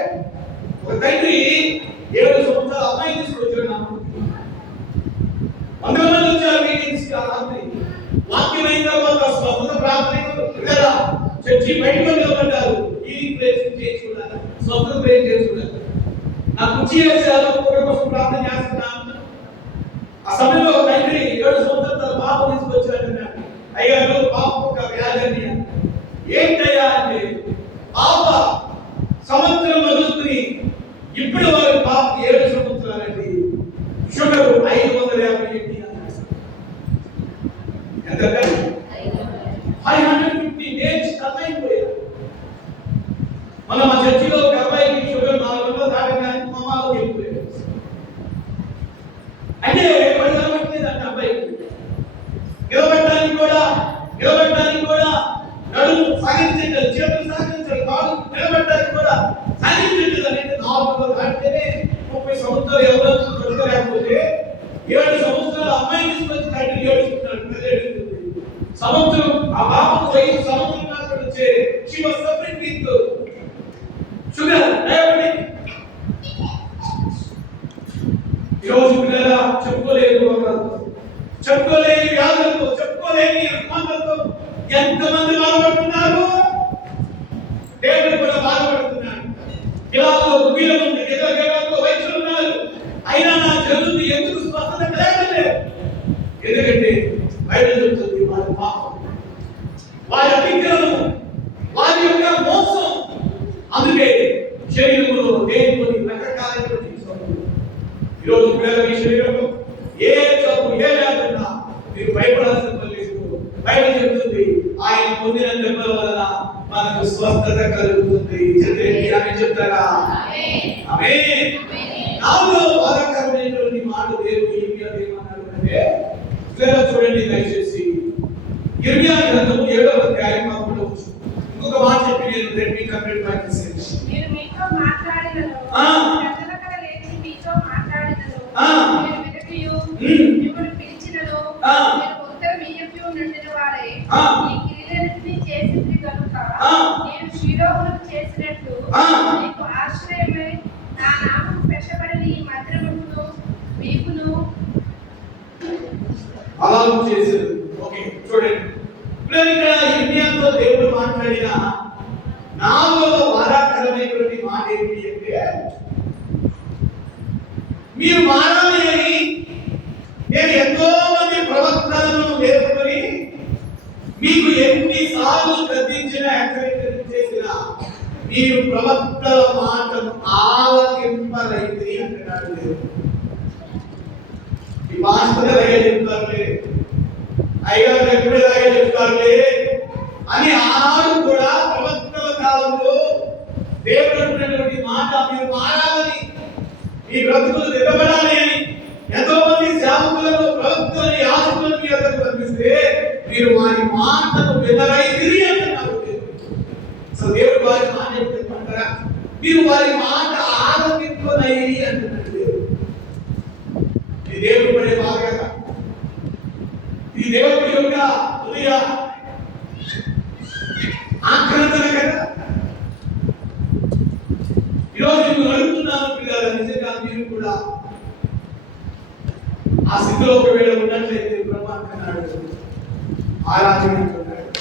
ఒక తండ్రి 7 సంవత్సరాల అమ్మాయిని తీసుకొచ్చాడు. నాకు 100 మంది వచ్చారు మీటింగ్స్ కి. ఆ రాత్రి వాక్యం అయిన తర్వాత స్వస్థత ప్రార్థన లేదా చర్చి బయటకు నిలబడ్డారు. ఈ ప్లేస్ చేసుకున్నారు, స్వస్థత ప్రేర్ చేసుకున్నారు. నా కుర్చీ వేసారు, ఒక కోసం ప్రార్థన చేస్తున్నాను. ఆ సమయంలో ఒక తండ్రి 7 సంవత్సరాల తన పాప తీసుకొచ్చాడు. అయ్యారు పాప ఒక వ్యాధి. ఏంటయ్యా అంటే పాప సంవత్సరం వదులుతుంది, ఇప్పుడు వారి పాప 7 సంవత్సరాలండి. షుగర్ 550 ఎంత 550 డేస్ అయిపోయారు. మన మా చర్చిలో ఒక అబ్బాయికి షుగర్ 400 దాటగానే మామలో వెళ్ళిపోయాడు. అంటే నిలబట్టలేదు అంటే అబ్బాయికి నిలబట్టడానికి కూడా నడుము సాగించండి, చేతులు సాగించాలి, కాళ్ళు నిలబెట్టడానికి కూడా సాగించండి. అనేది 400 దాటితేనే 30 సంవత్సరాలు ఎవరు దొరకలేకపోతే 7 సంవత్సరాల అమ్మాయిని తీసుకొచ్చి తండ్రి ఏడుస్తున్నాడు. సంవత్సరం ఆ బాబుకు 5 సంవత్సరాలు వచ్చే she was suffering with sugar, diabetes. ఈరోజు పిల్లల చెప్పుకోలేని రోగాలతో, చెప్పుకోలేని వ్యాధులతో, చెప్పుకోలేని రుగ్మతలతో ఎంతమంది బాధపడుతున్నారు? దేవుడు కూడా బాధపడుతున్నాడు. ఇలాగో గుగ్గిలం ఉంది, ఎదురుగా వైద్యులు ఉన్నారు, అయినా నా జనులు ఎందుకు స్వస్థత కలగలేదు? ఎందుకంటే బైబిల్ చెప్తుంది వారి పాపం, వారి అతిక్రమం, వారి యొక్క మోసం. అందుకే శరీరంలో దేవుని రకరకాలైనటువంటి ఈరోజు పిల్లల మీ శరీరంలో ఏ జబ్బు ఏ వ్యాధున్నా మీరు భయపడాల్సిన పని లేదు. బైబిల్ చెప్తుంది ఆయన పొందిన దెబ్బల వలన మనకు స్వస్థత కలుగుతుంది. చెప్తారా? ఆమేన్. నాలో బాధాకరమైనటువంటి మాట దేవుడు ఏమన్నాడు అంటే, చూడండి దయచేసి ఇర్మియా గ్రంథము 7వ అధ్యాయం 3వ వచనం. ఇంకొక మాట చెప్పి నేను రెడ్ మీ కంప్లీట్ ప్రాక్టీస్ చేసి నేను మీతో మాట్లాడినను ప్రజలకడ లేచి మీతో మాట్లాడినను నేను వెదకియు మిమ్మల్ని పిలిచినను నేను ఉత్తరం ఇయ్యయు నుండిన వారే ఈ క్రియలన్నిటిని చేసింది కనుక నేను శిరోములకు చేసినట్టు నీకు ఆశ్రయమై నా నామం పెట్టబడిన ఈ మందిరమును మీకును అలాగూ చేశారు. ఓకే చూడండి, ఇప్పుడు ఇక్కడ ఇర్మియాతో దేవుడు మాట్లాడిన 4వ బాధాకరమైనటువంటి మాట ఏంటి అంటే, మీరు మారాలి అని నేను ఎంతో మంది ప్రవక్తలను నేర్చుకుని మీకు ఎన్నిసార్లు గద్దించినా హెచ్చరించినా మీరు ప్రవక్తల మాటను ఆలకింపరైతే అంటున్నాడు దేవుడు. ఈ మాస్టర్ ఎలాగే చెప్తారులే, అయ్యగారు ఎప్పుడు ఎలాగే చెప్తారులే అని ఆనాడు కూడా ప్రవక్తల కాలంలో దేవుడు అంటున్నటువంటి మాట, మీరు మారాలని, మీ బ్రతుకులు దిగబడాలి అని ఎంతో మంది సేవకులను, ప్రవక్తలను, యాజకులను మీ వద్దకు పంపిస్తే మీరు వారి మాటను వినరైతిరి అంటున్నారు దేవుడు. అసలు దేవుడు వారి మాట చెప్తారా? మీరు వారి మాట ఆలకింపనైరి అంటున్నాడు దేవుడు. ఈ దేవుడు పడే బాధ కదా, ఈ దేవుడి యొక్క హృదయ ఆక్రందన కదా. ఈరోజు నేను అడుగుతున్నాను పిల్లలు, నిజంగా మీరు కూడా ఆ స్థితిలో ఒకవేళ ఉన్నట్లయితే బ్రహ్మాంటున్నాడు, ఆరాధనకున్నాడు.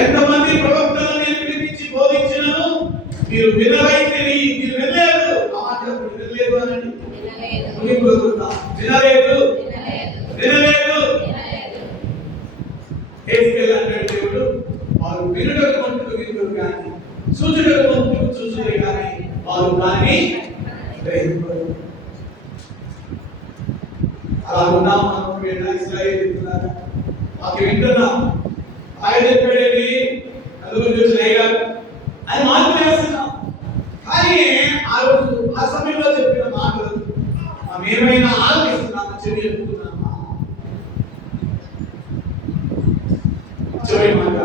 ఎంతమంది ప్రవక్తలను నేను పిలిపించి బోధించినను మీరు వినరైతిరి, మీరు వినలేదు. ముగింపులో చూద్దాం. వినలేదు వినలేదు హెజ్కేల్ అంటాడు దేవుడు, వారు వినుటకు మట్టుకు వినుటకు కానీ చూచుటకు మట్టుకు చూచుటే కానీ వారు దాన్ని గ్రహింపరు. అలా ఉన్నాం మనం. ఇశ్రాయేలు మాకు వింటున్నాం. ఆయన చెప్పాడేది నలుగురు చూసిన గారు ఆయన మార్పు చేస్తున్నాం. కానీ ఆ రోజు ఆ సమయంలో చెప్పిన మాటలు మనం ఏమైనా ఆలోచిస్తున్నామా, చెవి చెప్పుకున్నామా? చివరి మాట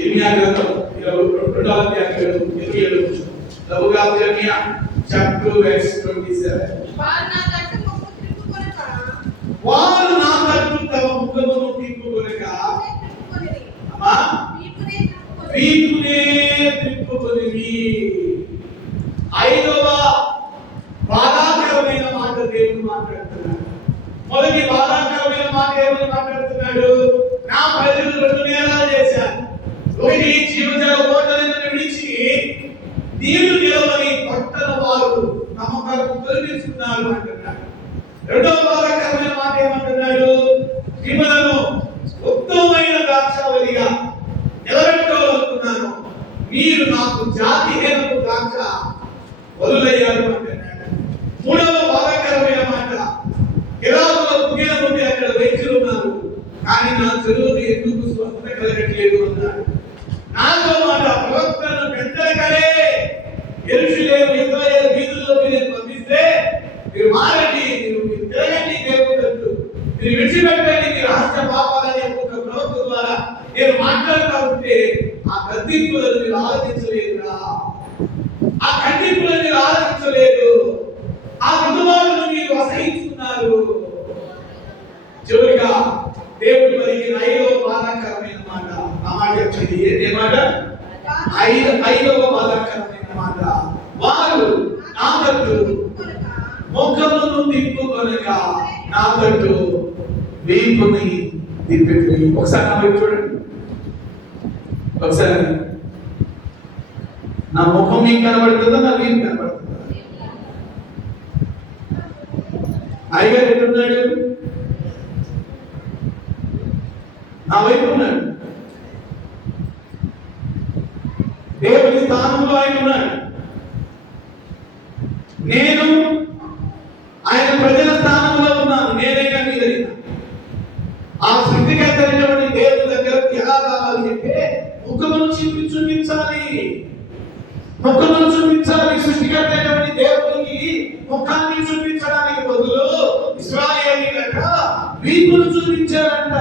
ఇర్మియా గ్రంథం 22వ అధ్యాయం 27 లవుగా ఇర్మియా chapter verse 27. వారు నా తట్టు తమ ముఖమును తిప్పుకొనక అమ్మా వీపునే తిప్పుకొనిరి. ఐదవ బాధాకరమైన మాట దేవుడు మాట్లాడుతున్నాడు. మొదటి బాధాకరమైన మాట ఏమని మాట్లాడుతున్నాడు? నా ప్రజలు రెండు నేరాలు చేశారు. ఒకటి జీవజల ఓటలను విడిచి నీళ్లు నిలవని పట్టణ వారు తమ కొరకు తొలగించుకున్నారు అంటున్నాడు. రెండవ బాధాకరమైన మాట ఏమంటున్నాడు? మిమ్మలను ఉత్తమమైన ద్రాక్షావళిగా నిలబెట్టుకోవాలనుకున్నాను, మీరు నాకు జాతిహీనపు ద్రాక్ష వదులయ్యారు అంటున్నాడు. మూడవ బాధాకరమైన మాట, గిరాకుల పుగిన నుండి అక్కడ వ్యక్తులు ఉన్నారు, కానీ నా చెరువులు ఎందుకు స్వస్థత కలగట్లేదు అన్నాడు. నాలుగవ మాట, ప్రవక్తను పెద్దలకడే యెరూషలేము ఇశ్రాయేలు వీధుల్లోకి నేను పంపిస్తే మీరు మారండి, మీరు తిరగండి దేవుడు తట్టు, మీరు విడిచిపెట్టండి మీ రహస్య పాపాలని ఒక ప్రవక్త ద్వారా నేను మాట్లాడుతూ ఉంటే ఆ గద్దింపులను మీరు ఆలోచించలేదురా, ఆ ఖండింపులను మీరు ఆలోచించలేదు, ఆ విధులను మీరు అసహించుకున్నారు. చివరిగా దేవుడు పలికిన ఐదవ బాధాకరమైన మాట, ఆ మాట చెప్పింది ఏ మాట? ఐదవ బాధాకరమైన మాట, వారు నా తట్టు ముఖమును తిప్పుకొనక నా తట్టు వీపుని తిప్పిరి. ఒకసారి నా వైపు చూడండి, ఒకసారి నా ముఖం మీకు కనబడుతుందా, నా వీపు కనబడుతుందా? అయ్యగారు ఎట్టున్నాడు? నా వైపు ఉన్నాడు. దేవుని స్థానంలో ఆయన ఉన్నాడు. నేను ఆయన ప్రజల స్థానంలో ఉన్నాను. నేనైనా మీరైనా ఆ సృష్టికర్తైనటువంటి దేవుని దగ్గరకు ఎలా రావాలి అంటే ముఖమును చూపించాలి, ముఖమును చూపించాలి. సృష్టికర్తైనటువంటి దేవునికి ముఖాన్ని చూపించడానికి బదులు ఇశ్రాయేలీయులట వీపును చూపించారంట.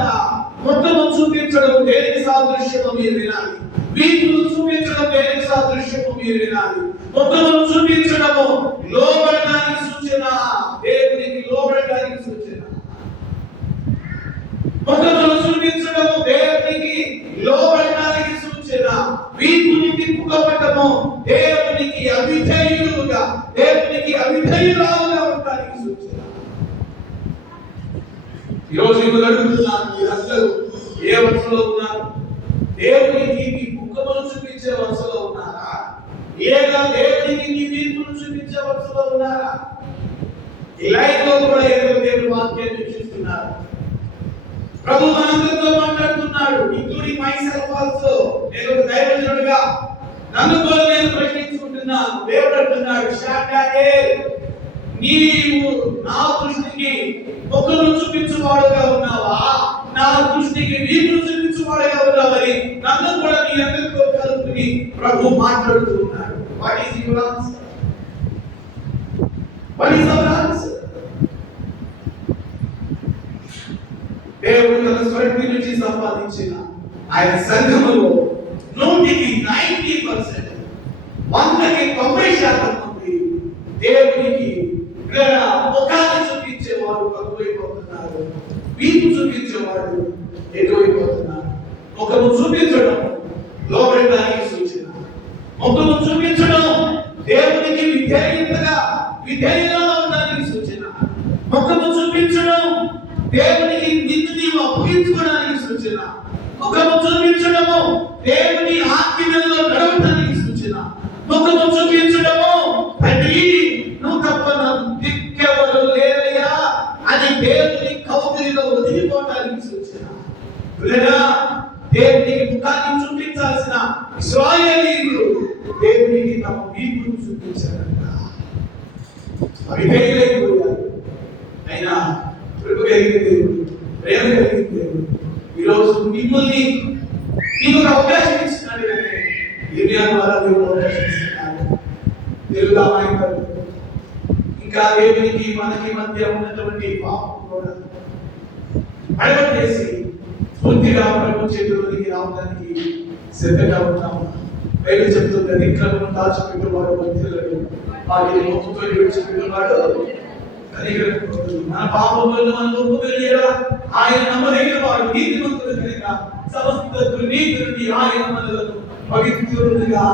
ముఖము చూపించడం దేనికి సాదృశ్యమో మీరు వినాలి. వీపును చూపించడం దేనికి సాదృశ్యమో మీరు వినాలి. ముఖమును చూపించడము లోబడడానికి సూచన, దేవునికి లోబడడానికి సూచన. ముఖమును చూపించడము దేవునికి లోబడడానికి సూచన. వీపుని తిప్పుకోవటము దేవునికి అవిధేయులుగా, దేవునికి అవిధేయురాలుగా ఉండడానికి సూచన. ఈరోజు ఇప్పుడు అడుగుతున్నాను, మీరందరూ ఏ వరుసలో ఉన్నారు? దేవునికి మీ ముఖమును చూపించే వరుసలో ఉన్నారా, లేదా దేవునికి మీ వీపును చూపించే వరుసలో ఉన్నారా? ఈ లైన్ లో కూడా ఏదో దేవుని వాక్యాన్ని వీక్షిస్తున్నారు. ప్రభు మనందరితో మాట్లాడుతున్నాడు, ఇంక్లూడింగ్ మై సెల్ఫ్ ఆల్సో. నేను ఒక దైవజనుడిగా నన్ను కూడా నేను ప్రశ్నించుకుంటున్నాను. దేవుడు అంటున్నాడు, షాడ్డాగే నీవు నా దృష్టికి ముఖమును చూపించువాడుగా ఉన్నావా, నా దృష్టికి వీపును చూపించువాడుగా ఉన్నావని నన్ను కూడా నీ అందరితో కలుపుని ప్రభు మాట్లాడుతూ ఉన్నాడు. What is your answer? What is our answer? దేవుడు తన స్వరక్తి నుంచి సంపాదించిన ఆయన సంఘములో 90% 90% మంది దేవునికి ముఖాన్ని చూపించేవాడు తక్కువైపోతున్నారు, వీపు చూపించేవాడు ఎక్కువైపోతున్నారు. ముఖము చూపించడం లోబడడానికి సూచన. ముఖము చూపించడం దేవునికి విధేయులుగా ఉండడానికి సూచన. ముఖము చూపించడం దేవునికి నిన్ను నీవు అప్పగించుకోవడానికి సూచన. ముఖము చూపించడము దేవుని ఆజ్ఞలలో నడవడానికి సూచన. ముఖము చూపించడము తండ్రి నువ్వు తప్ప నాకు దిక్కెవరు అవిధేయులైపోయారు. అయినా కృప కలిగిన దేవుడు, ప్రేమ కలిగిన దేవుడు ఈరోజు మిమ్మల్ని మీకు ఒక అవకాశం ఇస్తున్నాడు. కానీ ఇర్మియా ద్వారా దేవుడు అవకాశం ఇస్తున్నాడు. తెలుగుదామాయన ఇంకా దేవునికి మనకి మధ్య ఉన్నటువంటి పాపం కూడా అడగేసి పూర్తిగా ప్రభు చేతుల్లోకి రావడానికి సిద్ధంగా ఉన్నాము. బైబిల్ చెప్తుంది, అతిక్రమం దాచిపెట్టువాడు వర్ధిల్లడు, వాటిని ఒప్పుకొని విడిచిపెట్టువాడు కనికరింపబడదు. మన పాపములను మనం ఒప్పుకొనిరా ఆయన నమ్మదగిన వాడు, నీతిమంతుడు కనుక సమస్త దుర్నీతి నుండి ఆయన మనలను పవిత్రులుగా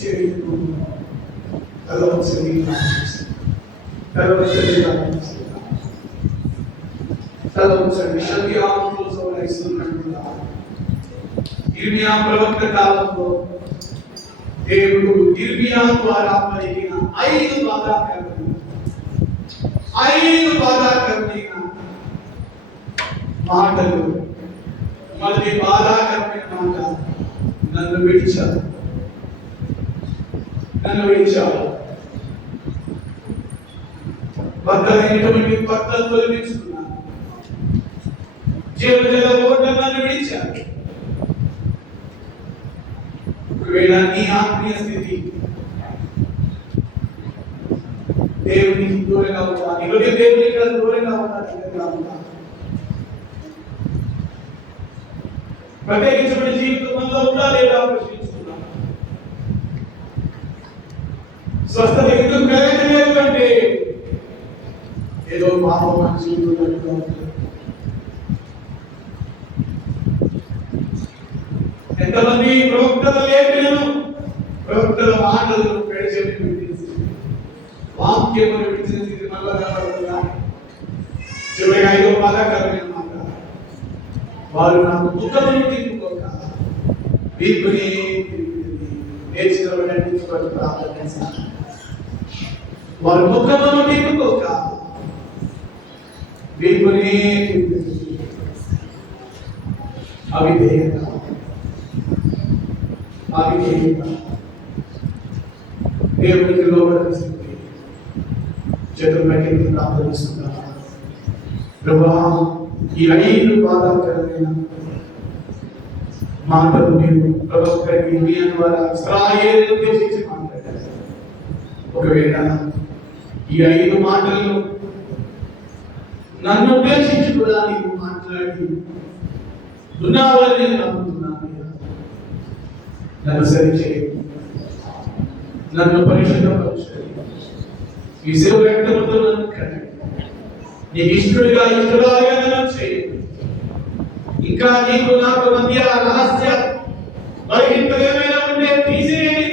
చేయును. ఇర్మియా ప్రవక్త కాలంలో దేవుడు ఇర్మియా ద్వారా పలికిన 5 బాధాకరమైన మాటలు. మొదటి బాధాకరమైన మాట, నన్ను విడిచారు. బద్దలైనటువంటి పక్కలు తొలగించుకున్నాను. జీవజల ఓట నన్ను విడిచారు. ఒకవేళ నీ ఆత్మీయ స్థితి దేవునికి దూరంగా ఉంటా, ఈరోజు దేవునికి దూరంగా ఉంటా, దగ్గరగా ఉంటా, ప్రత్యేకించబడిన జీవితంలో ఉందా లేదా ప్రశ్నించుకున్నాం. స్వస్థత ఎందుకు కలగలేదు అంటే ఏదో పాపం మన జీవితంలో ఉంటుంది. ఎంతమంది ప్రవక్తల లేఖలను, ప్రవక్తల మాటలను పెడచెవి పెట్టేసి వాక్యమును విడిచిన స్థితి మళ్ళా కనబడుతుందా? చివరిగా 5వ బాధాకరమైన మాట, వారు నాకు దుఃఖమును తిప్పుకోక వీపుని నేర్చిన వాడిని ప్రార్థన చేశారు. వారు దుఃఖమును తిప్పుకోక వీపుని అవిధేయత దేవునికి లోబడి చేతులు పెట్టి ప్రార్థన చేస్తున్నారు. ప్రభువా, ఈ 5 బాధాకరమైన మాటలు మీరు ప్రవక్త ఇర్మియా ద్వారా ఇశ్రాయేలును ఉద్దేశించి మాట్లాడారు. ఒకవేళ ఈ 5 మాటలు నన్ను ఉద్దేశించి కూడా నీవు మాట్లాడి ఉన్నావని నేను నమ్ముతున్నాను. నన్ను సరిచేయండి, నన్ను పరిశుద్ధపరచండి, ఈ సేవ వ్యక్తముతో నన్ను కనండి, నీకు ఇష్టడుగా నన్ను చేయండి. ఇంకా నీకు నాకు మధ్య రహస్య బలహీనత ఏమైనా ఉంటే తీసేయండి.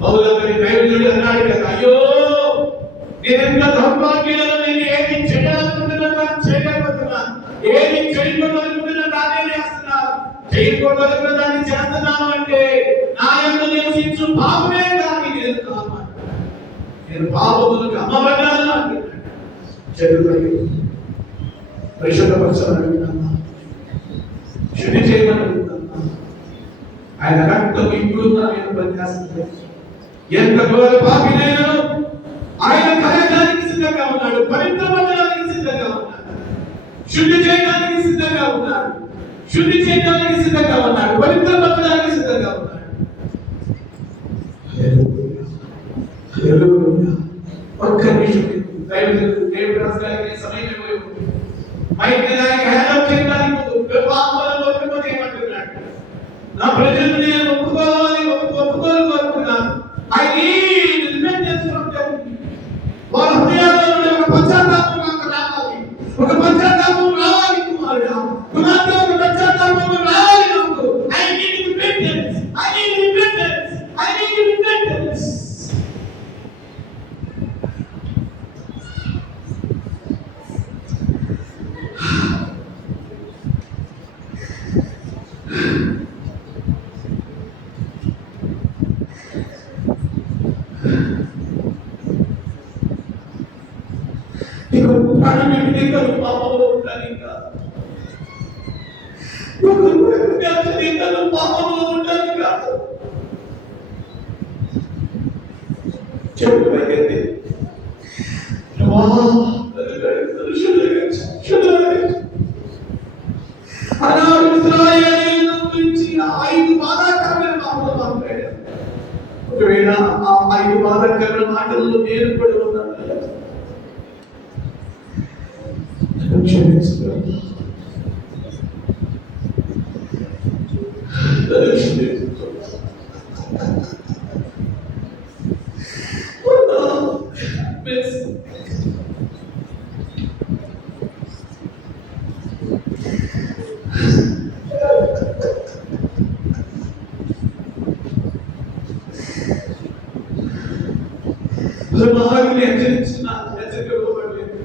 పౌలు దైవజనుడు అన్నాడు కదా, అయ్యో నేనెంత దౌర్భాగ్యులను, నేను ఏది చేయాలనుకుంటున్నాను చేయలేకపోతున్నాను, ఏది చేయకూడదనుకుంటున్నా నానే చేస్తున్నాను, చేయకూడదనుకున్న దాన్ని చేస్తున్నాను అంటే నా యందు నివసించు పాపమే కానీ నేను కాదు. నేను పాపములకు అమ్మబడ్డాను అంటున్నాడు. చదువు పరిశుద్ధపరచమని అడుగుతున్నా, శుద్ధి చేయమని అడుగుతున్నా. ఆయన రక్తం ఇప్పుడు నా మీద పనిచేస్తుంది. ఎంత ఘోర పాపినైనా ఆయన కలగడానికి సిద్ధంగా ఉన్నాడు, పవిత్రపరచడానికి సిద్ధంగా ఉన్నాడు, శుద్ధి చేయడానికి సిద్ధంగా ఉన్నాడు, పవిత్రపరచడానికి సిద్ధంగా ఉన్నాడు. ఒక్క నిమిషం దేవుడు రాజుగారికి సమయం ఇవ్వలేదు. మైక్ నాయక్ హ్యాండ్ చేయడానికి పాపంలో చేయమంటున్నాడు. నా ప్రజలను నేను ఒప్పుకోవాలనుకున్నాను. I need repentance from them. వాళ్ళ హృదయాల్లో నుండి ఒక పశ్చాత్తాపం నాకు రావాలి, ఒక పశ్చాత్తాపం రావాలి. కుమారుడా, కుమార్తె, ఒక పశ్చాత్తాపం రావాలి నాకు. I need repentance. పాపంలో ఉంటాను, పాపంలో ఉంటాను కాదు. చెప్పు ఆనాడు ఇశ్రాయేలీయుల గురించి 5 బాధాకరమైన మాటలు మాట్లాడారు. ఒకవేళ ఆ 5 బాధాకరమైన మాటల్లో నేను కూడా ఉన్నాను. క్షమించగలరు. పరమాత్మని హెచ్చరించిన హెచ్చరికలోపడలేదు.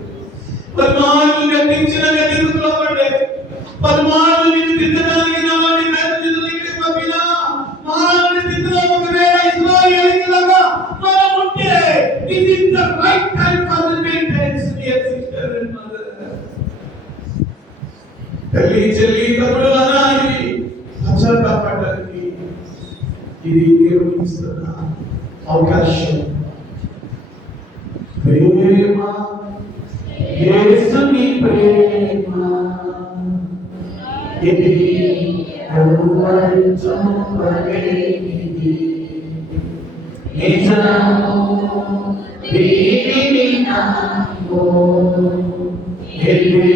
పరమాత్మని గద్దించిన గద్దింపులోపడలేదు. పరమాత్మని దిద్దడానికి నాలోని ప్రయత్నించడానికి పంపినా మానవుని దిద్దలో ఒకవేళ ఇశ్రాయేలీయులాగా మనం ఉంటే it is the right time for repentance, dear sister and mother. తల్లి చెల్లి తమ్ముడు అనాలి పశ్చాత్తాపడడానికి ఇది దేవుని ఇస్తున్న అవకాశం. ప్రేమ యేసుని ప్రేమ ఇది ఎవరు చూపలేనిది, నిజము దీనిని నమ్ము, ఇది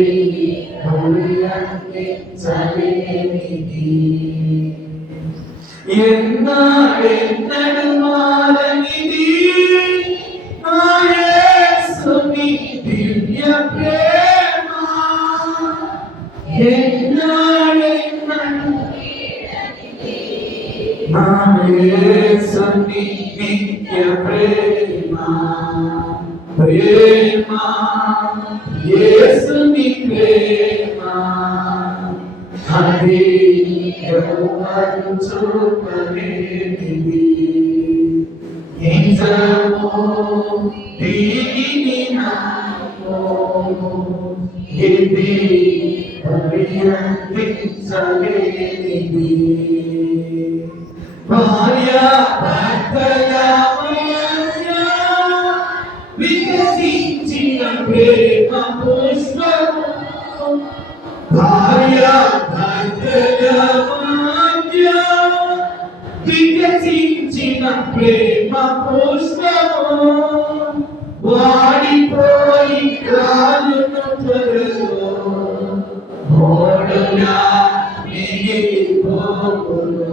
అందించలేనిది, ఎన్నడెన్నడు మారనిది నా యేసుని దివ్య ప్రేమ, ఎన్నడెన్నడు నా యేసుని నిత్య ప్రేమ, ప్రేమ యేసుని ప్రేమ అది ఎవరు చూపలేనిది, నిజము దీనిని నమ్ము, ఇది అందించలేనిది. భార్య భర్తల మధ్య వికసించిన ప్రేమ పుష్పము, భార్య భర్తల మధ్య వికసించిన ప్రేమ పుష్పము, వాడిపోయి కాలును త్వరలో మోడుగా మిగిలిపోవును,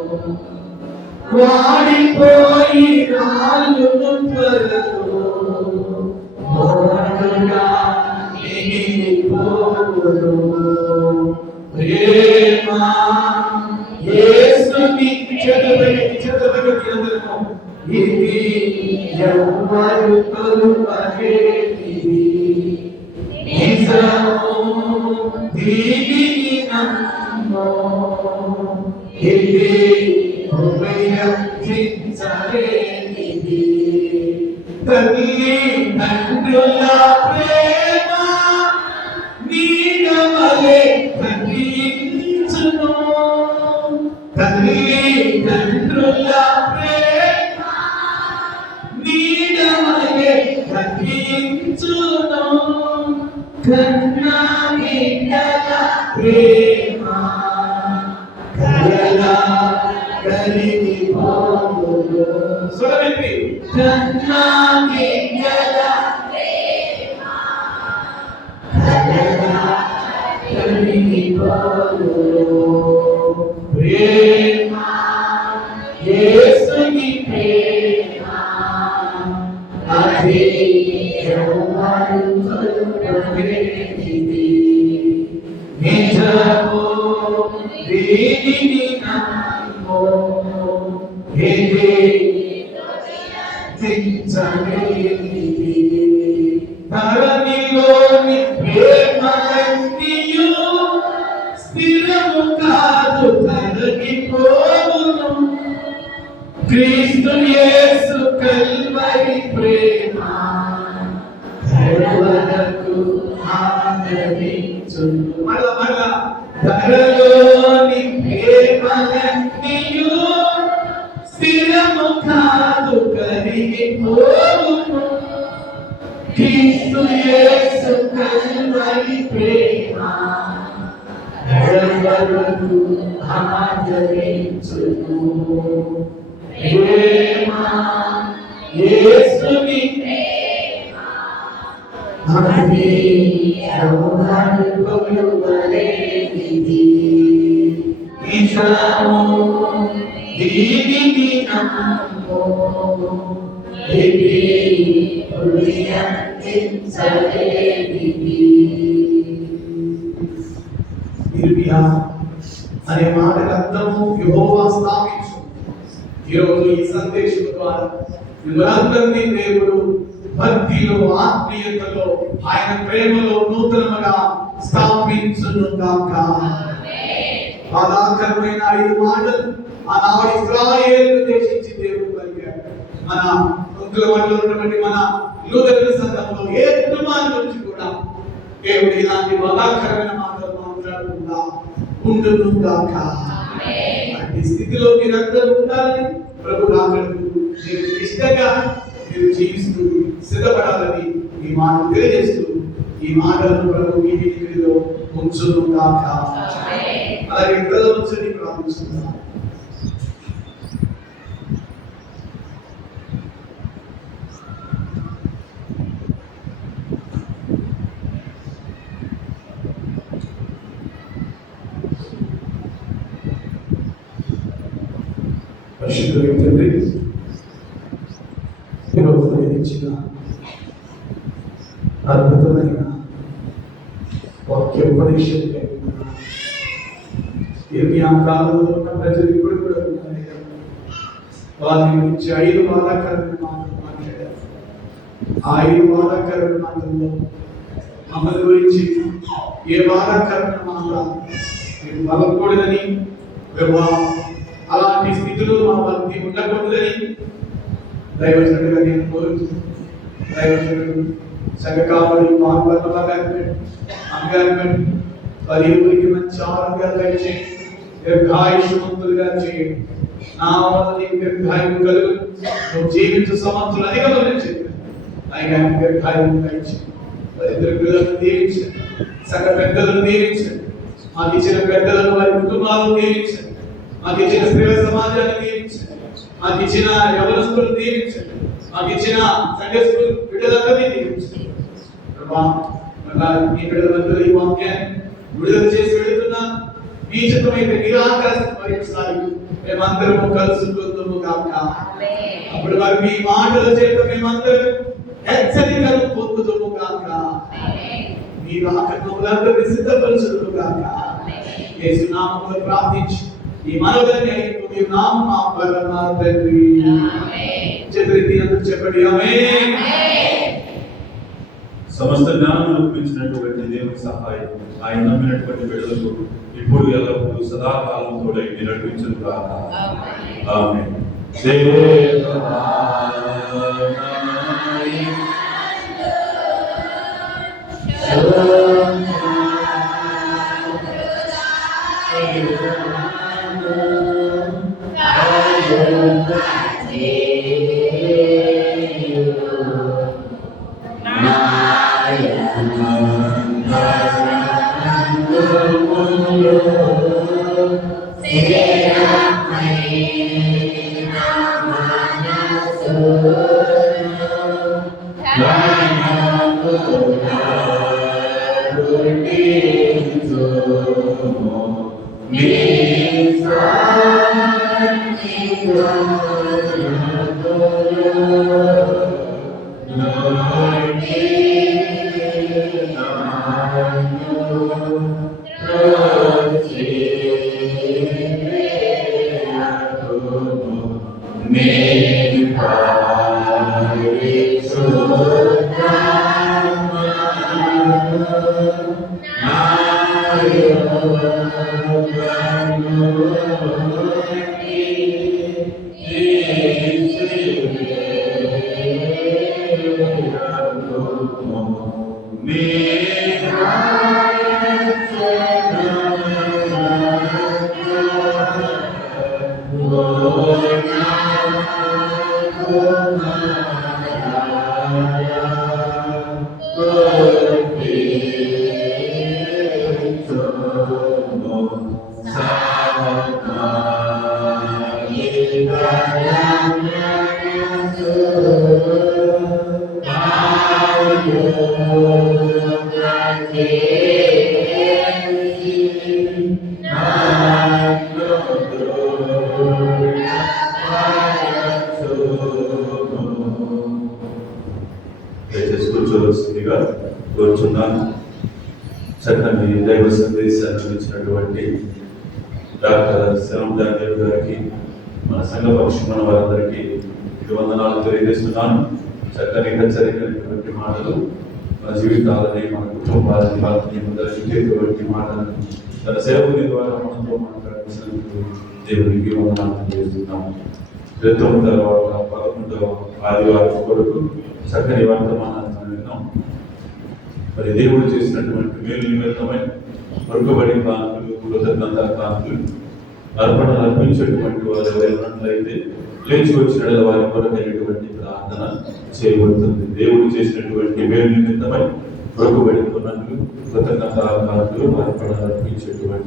వాడిపోయి కాలును త్వరలో మోడుగా మిగిలిపోవును. ప్రేమ యేసుని చదవగలిగి అందరము ఇది ఎవరు తోపలేనిది, నిజము దీనిని నమ్ము, ఇది అందించలేనిది. తల్లి తండ్రుల ప్రేమ నీడవలే కనిపించును, తల్లి తండ్రుల ప్రేమ నీడవలే కనిపించును, కన్నా బిడ్డల ప్రేమ కలలా కరిగిపోవును. స్వరమెత్తి కన్నా బిడ్డల ప్రేమ కలలా కరిగిపోవును. ప్రేమ యేసుని ప్రేమ అది ఎవరు చూపలేనిది, నిజము దీనిని నమ్ము, ఇది అందించలేనిది. ధరణిలోని ప్రేమలన్నీయు స్థిరము కాదు, తరగిపోవును. క్రీస్తు యేసు కల్వరి ప్రేమ కరువరకు ఆదరి క్రీస్తు యేసు కల్వరి ప్రేమ నడవరకు ఆదరించును. ప్రేమ యేసుని ప్రేమ అది యౌవన కొలువలేనిది. ఇషము దీనిని నమ్ము ఇది ఇర్మియా అనే మాటకు అర్థము యెహోవా స్థాపించు. ఈరోజు ఈ సందేశం ద్వారా మిమ్మల్ని దేవుడు భక్తిలో ఆత్మీయతలో ఆయన ప్రేమలో నూతనముగా స్థాపించును గాక. బాధాకరమైన 5 మాటలు ఆనాడు ఇశ్రాయేలు దేశించి దేవుడు పలికాడు. మన మండలంలో ఉన్నటువంటి మన లూథరన్ సంఘంలో ఏ కుటుంబాల నుంచి కూడా దేవుడు ఇలాంటి బాధాకరమైన మాటలు మాట్లాడకుండా ఉండును గాక. అట్టి స్థితిలో మీరందరూ ఉండాలని ప్రభు రాకడకు మీరు ఇష్టంగా మీరు జీవిస్తూ సిద్ధపడాలని ఈ మాటలు తెలియజేస్తూ ఈ మాటలను ప్రభు మీ మీలో ఉంచును గాక. అలాగే ఇద్దరు వచ్చి ప్రార్థిస్తున్నాను. పరిశుద్ధుడైన తండ్రి, ఈరోజు మీరు ఇచ్చిన అద్భుతమైన వాక్య ఉపదేశం ఇర్మియా కాలంలో ఉన్న ప్రజలు ఇప్పుడు కూడా ఉన్నారు. వారి గురించి 5 బాధాకరమైన మాటలు మాట్లాడారు. ఆ 5 బాధాకరమైన మాటల్లో మమ్మల్ని గురించి ఏ బాధాకరమైన మాట మీరు బలకూడదని, అలాంటి స్థితిలో మా భక్తి ఉండకూడదని దైవజనుడిగా నేను కోరుతున్నాను. దైవజనుడు సంఘ కావడి అమ్మగారు వారి ఊరికి మంచి ఆరోగ్యాలు దయచేయండి, దీర్ఘాయుష్మంతులుగా చేయండి. నా వల్ల నీకు దీర్ఘాయువు కలుగు, నువ్వు జీవించు సంవత్సరాలు అధికంగా చెప్పాను. ఆయన దీర్ఘాయువు దయచేయండి. వారి పిల్లలను దీవించండి, సంఘ పెద్దలను దీవించండి, మాకు ఇచ్చిన పెద్దలను వారి కుటుంబాలను దీవించండి, మాకు ఇచ్చిన స్త్రీల సమాజాన్ని దీవించండి, మాకు ఇచ్చిన యవనస్తులను దీవించండి, మాకు ఇచ్చిన సంఘ స్కూల్ బిడ్డలందరినీ దీవించండి. ఈ బిడ్డలందరూ ఈ వాక్యాన్ని విడుదల చేసి వెళుతున్నాను. మీ చిత్తమైతే నిరాకాశం భరించాలి. మేమందరము కలుసుకుందాము గాక. అప్పుడు మరి మీ మాటల చేత మేమందరం హెచ్చరికలు పొందుతాము గాక. మీ రాకములందరినీ సిద్ధపరచుదుము గాక. యేసు నామములో ప్రార్థించి ఈ మనోదన్ని అయిపోయి నామ పరమ తండ్రి. చెప్పింది అందరూ చెప్పండి ఆమేన్. సమస్త జ్ఞానం రూపించినటువంటి దేవుని సహాయం ఆయన నమ్మినటువంటి బిడ్డలకు ఇప్పుడు ఎల్లప్పుడూ సదాకాలం తోడై నడిపించును గాక. ఆమేన్. దయచేసి కూర్చోవలసిందిగా కోరుచున్నాను. చక్కని దైవ సందేశాన్ని ఇచ్చినటువంటి డాక్టర్ శ్యామ్ డానియల్ గారికి, మన సంఘ పక్షుల వారందరికీ వందనాలు తెలియజేస్తున్నాను. చక్కని హెచ్చరికైనటువంటి మాటలు మన జీవితాలని, మన కుటుంబాలని, వాళ్ళని ముందరికి మాటలను తన సేవకుని ద్వారా మనతో మాట్లాడించినందుకు దేవునికి వందనాలు తెలియజేస్తున్నాము. 11వ ఆదివారం కొరకు చక్కని వర్తమానాన్ని విన్నాం. మరి దేవుడు చేసినటువంటి మేలు నిమిత్తమై కొరకబడి కాంతులు, కృతజ్ఞత కాంతులు, అర్పణలు అర్పించేటువంటి వారు ఎవరైనట్లయితే లేచి వచ్చిన వారి కొరకైనటువంటి ప్రార్థన చేయబడుతుంది. దేవుడు చేసినటువంటి మేలు నిమిత్తమై కొరకబడి కొన్నట్లు, కృతజ్ఞత కాంతులు, అర్పణలు అర్పించేటువంటి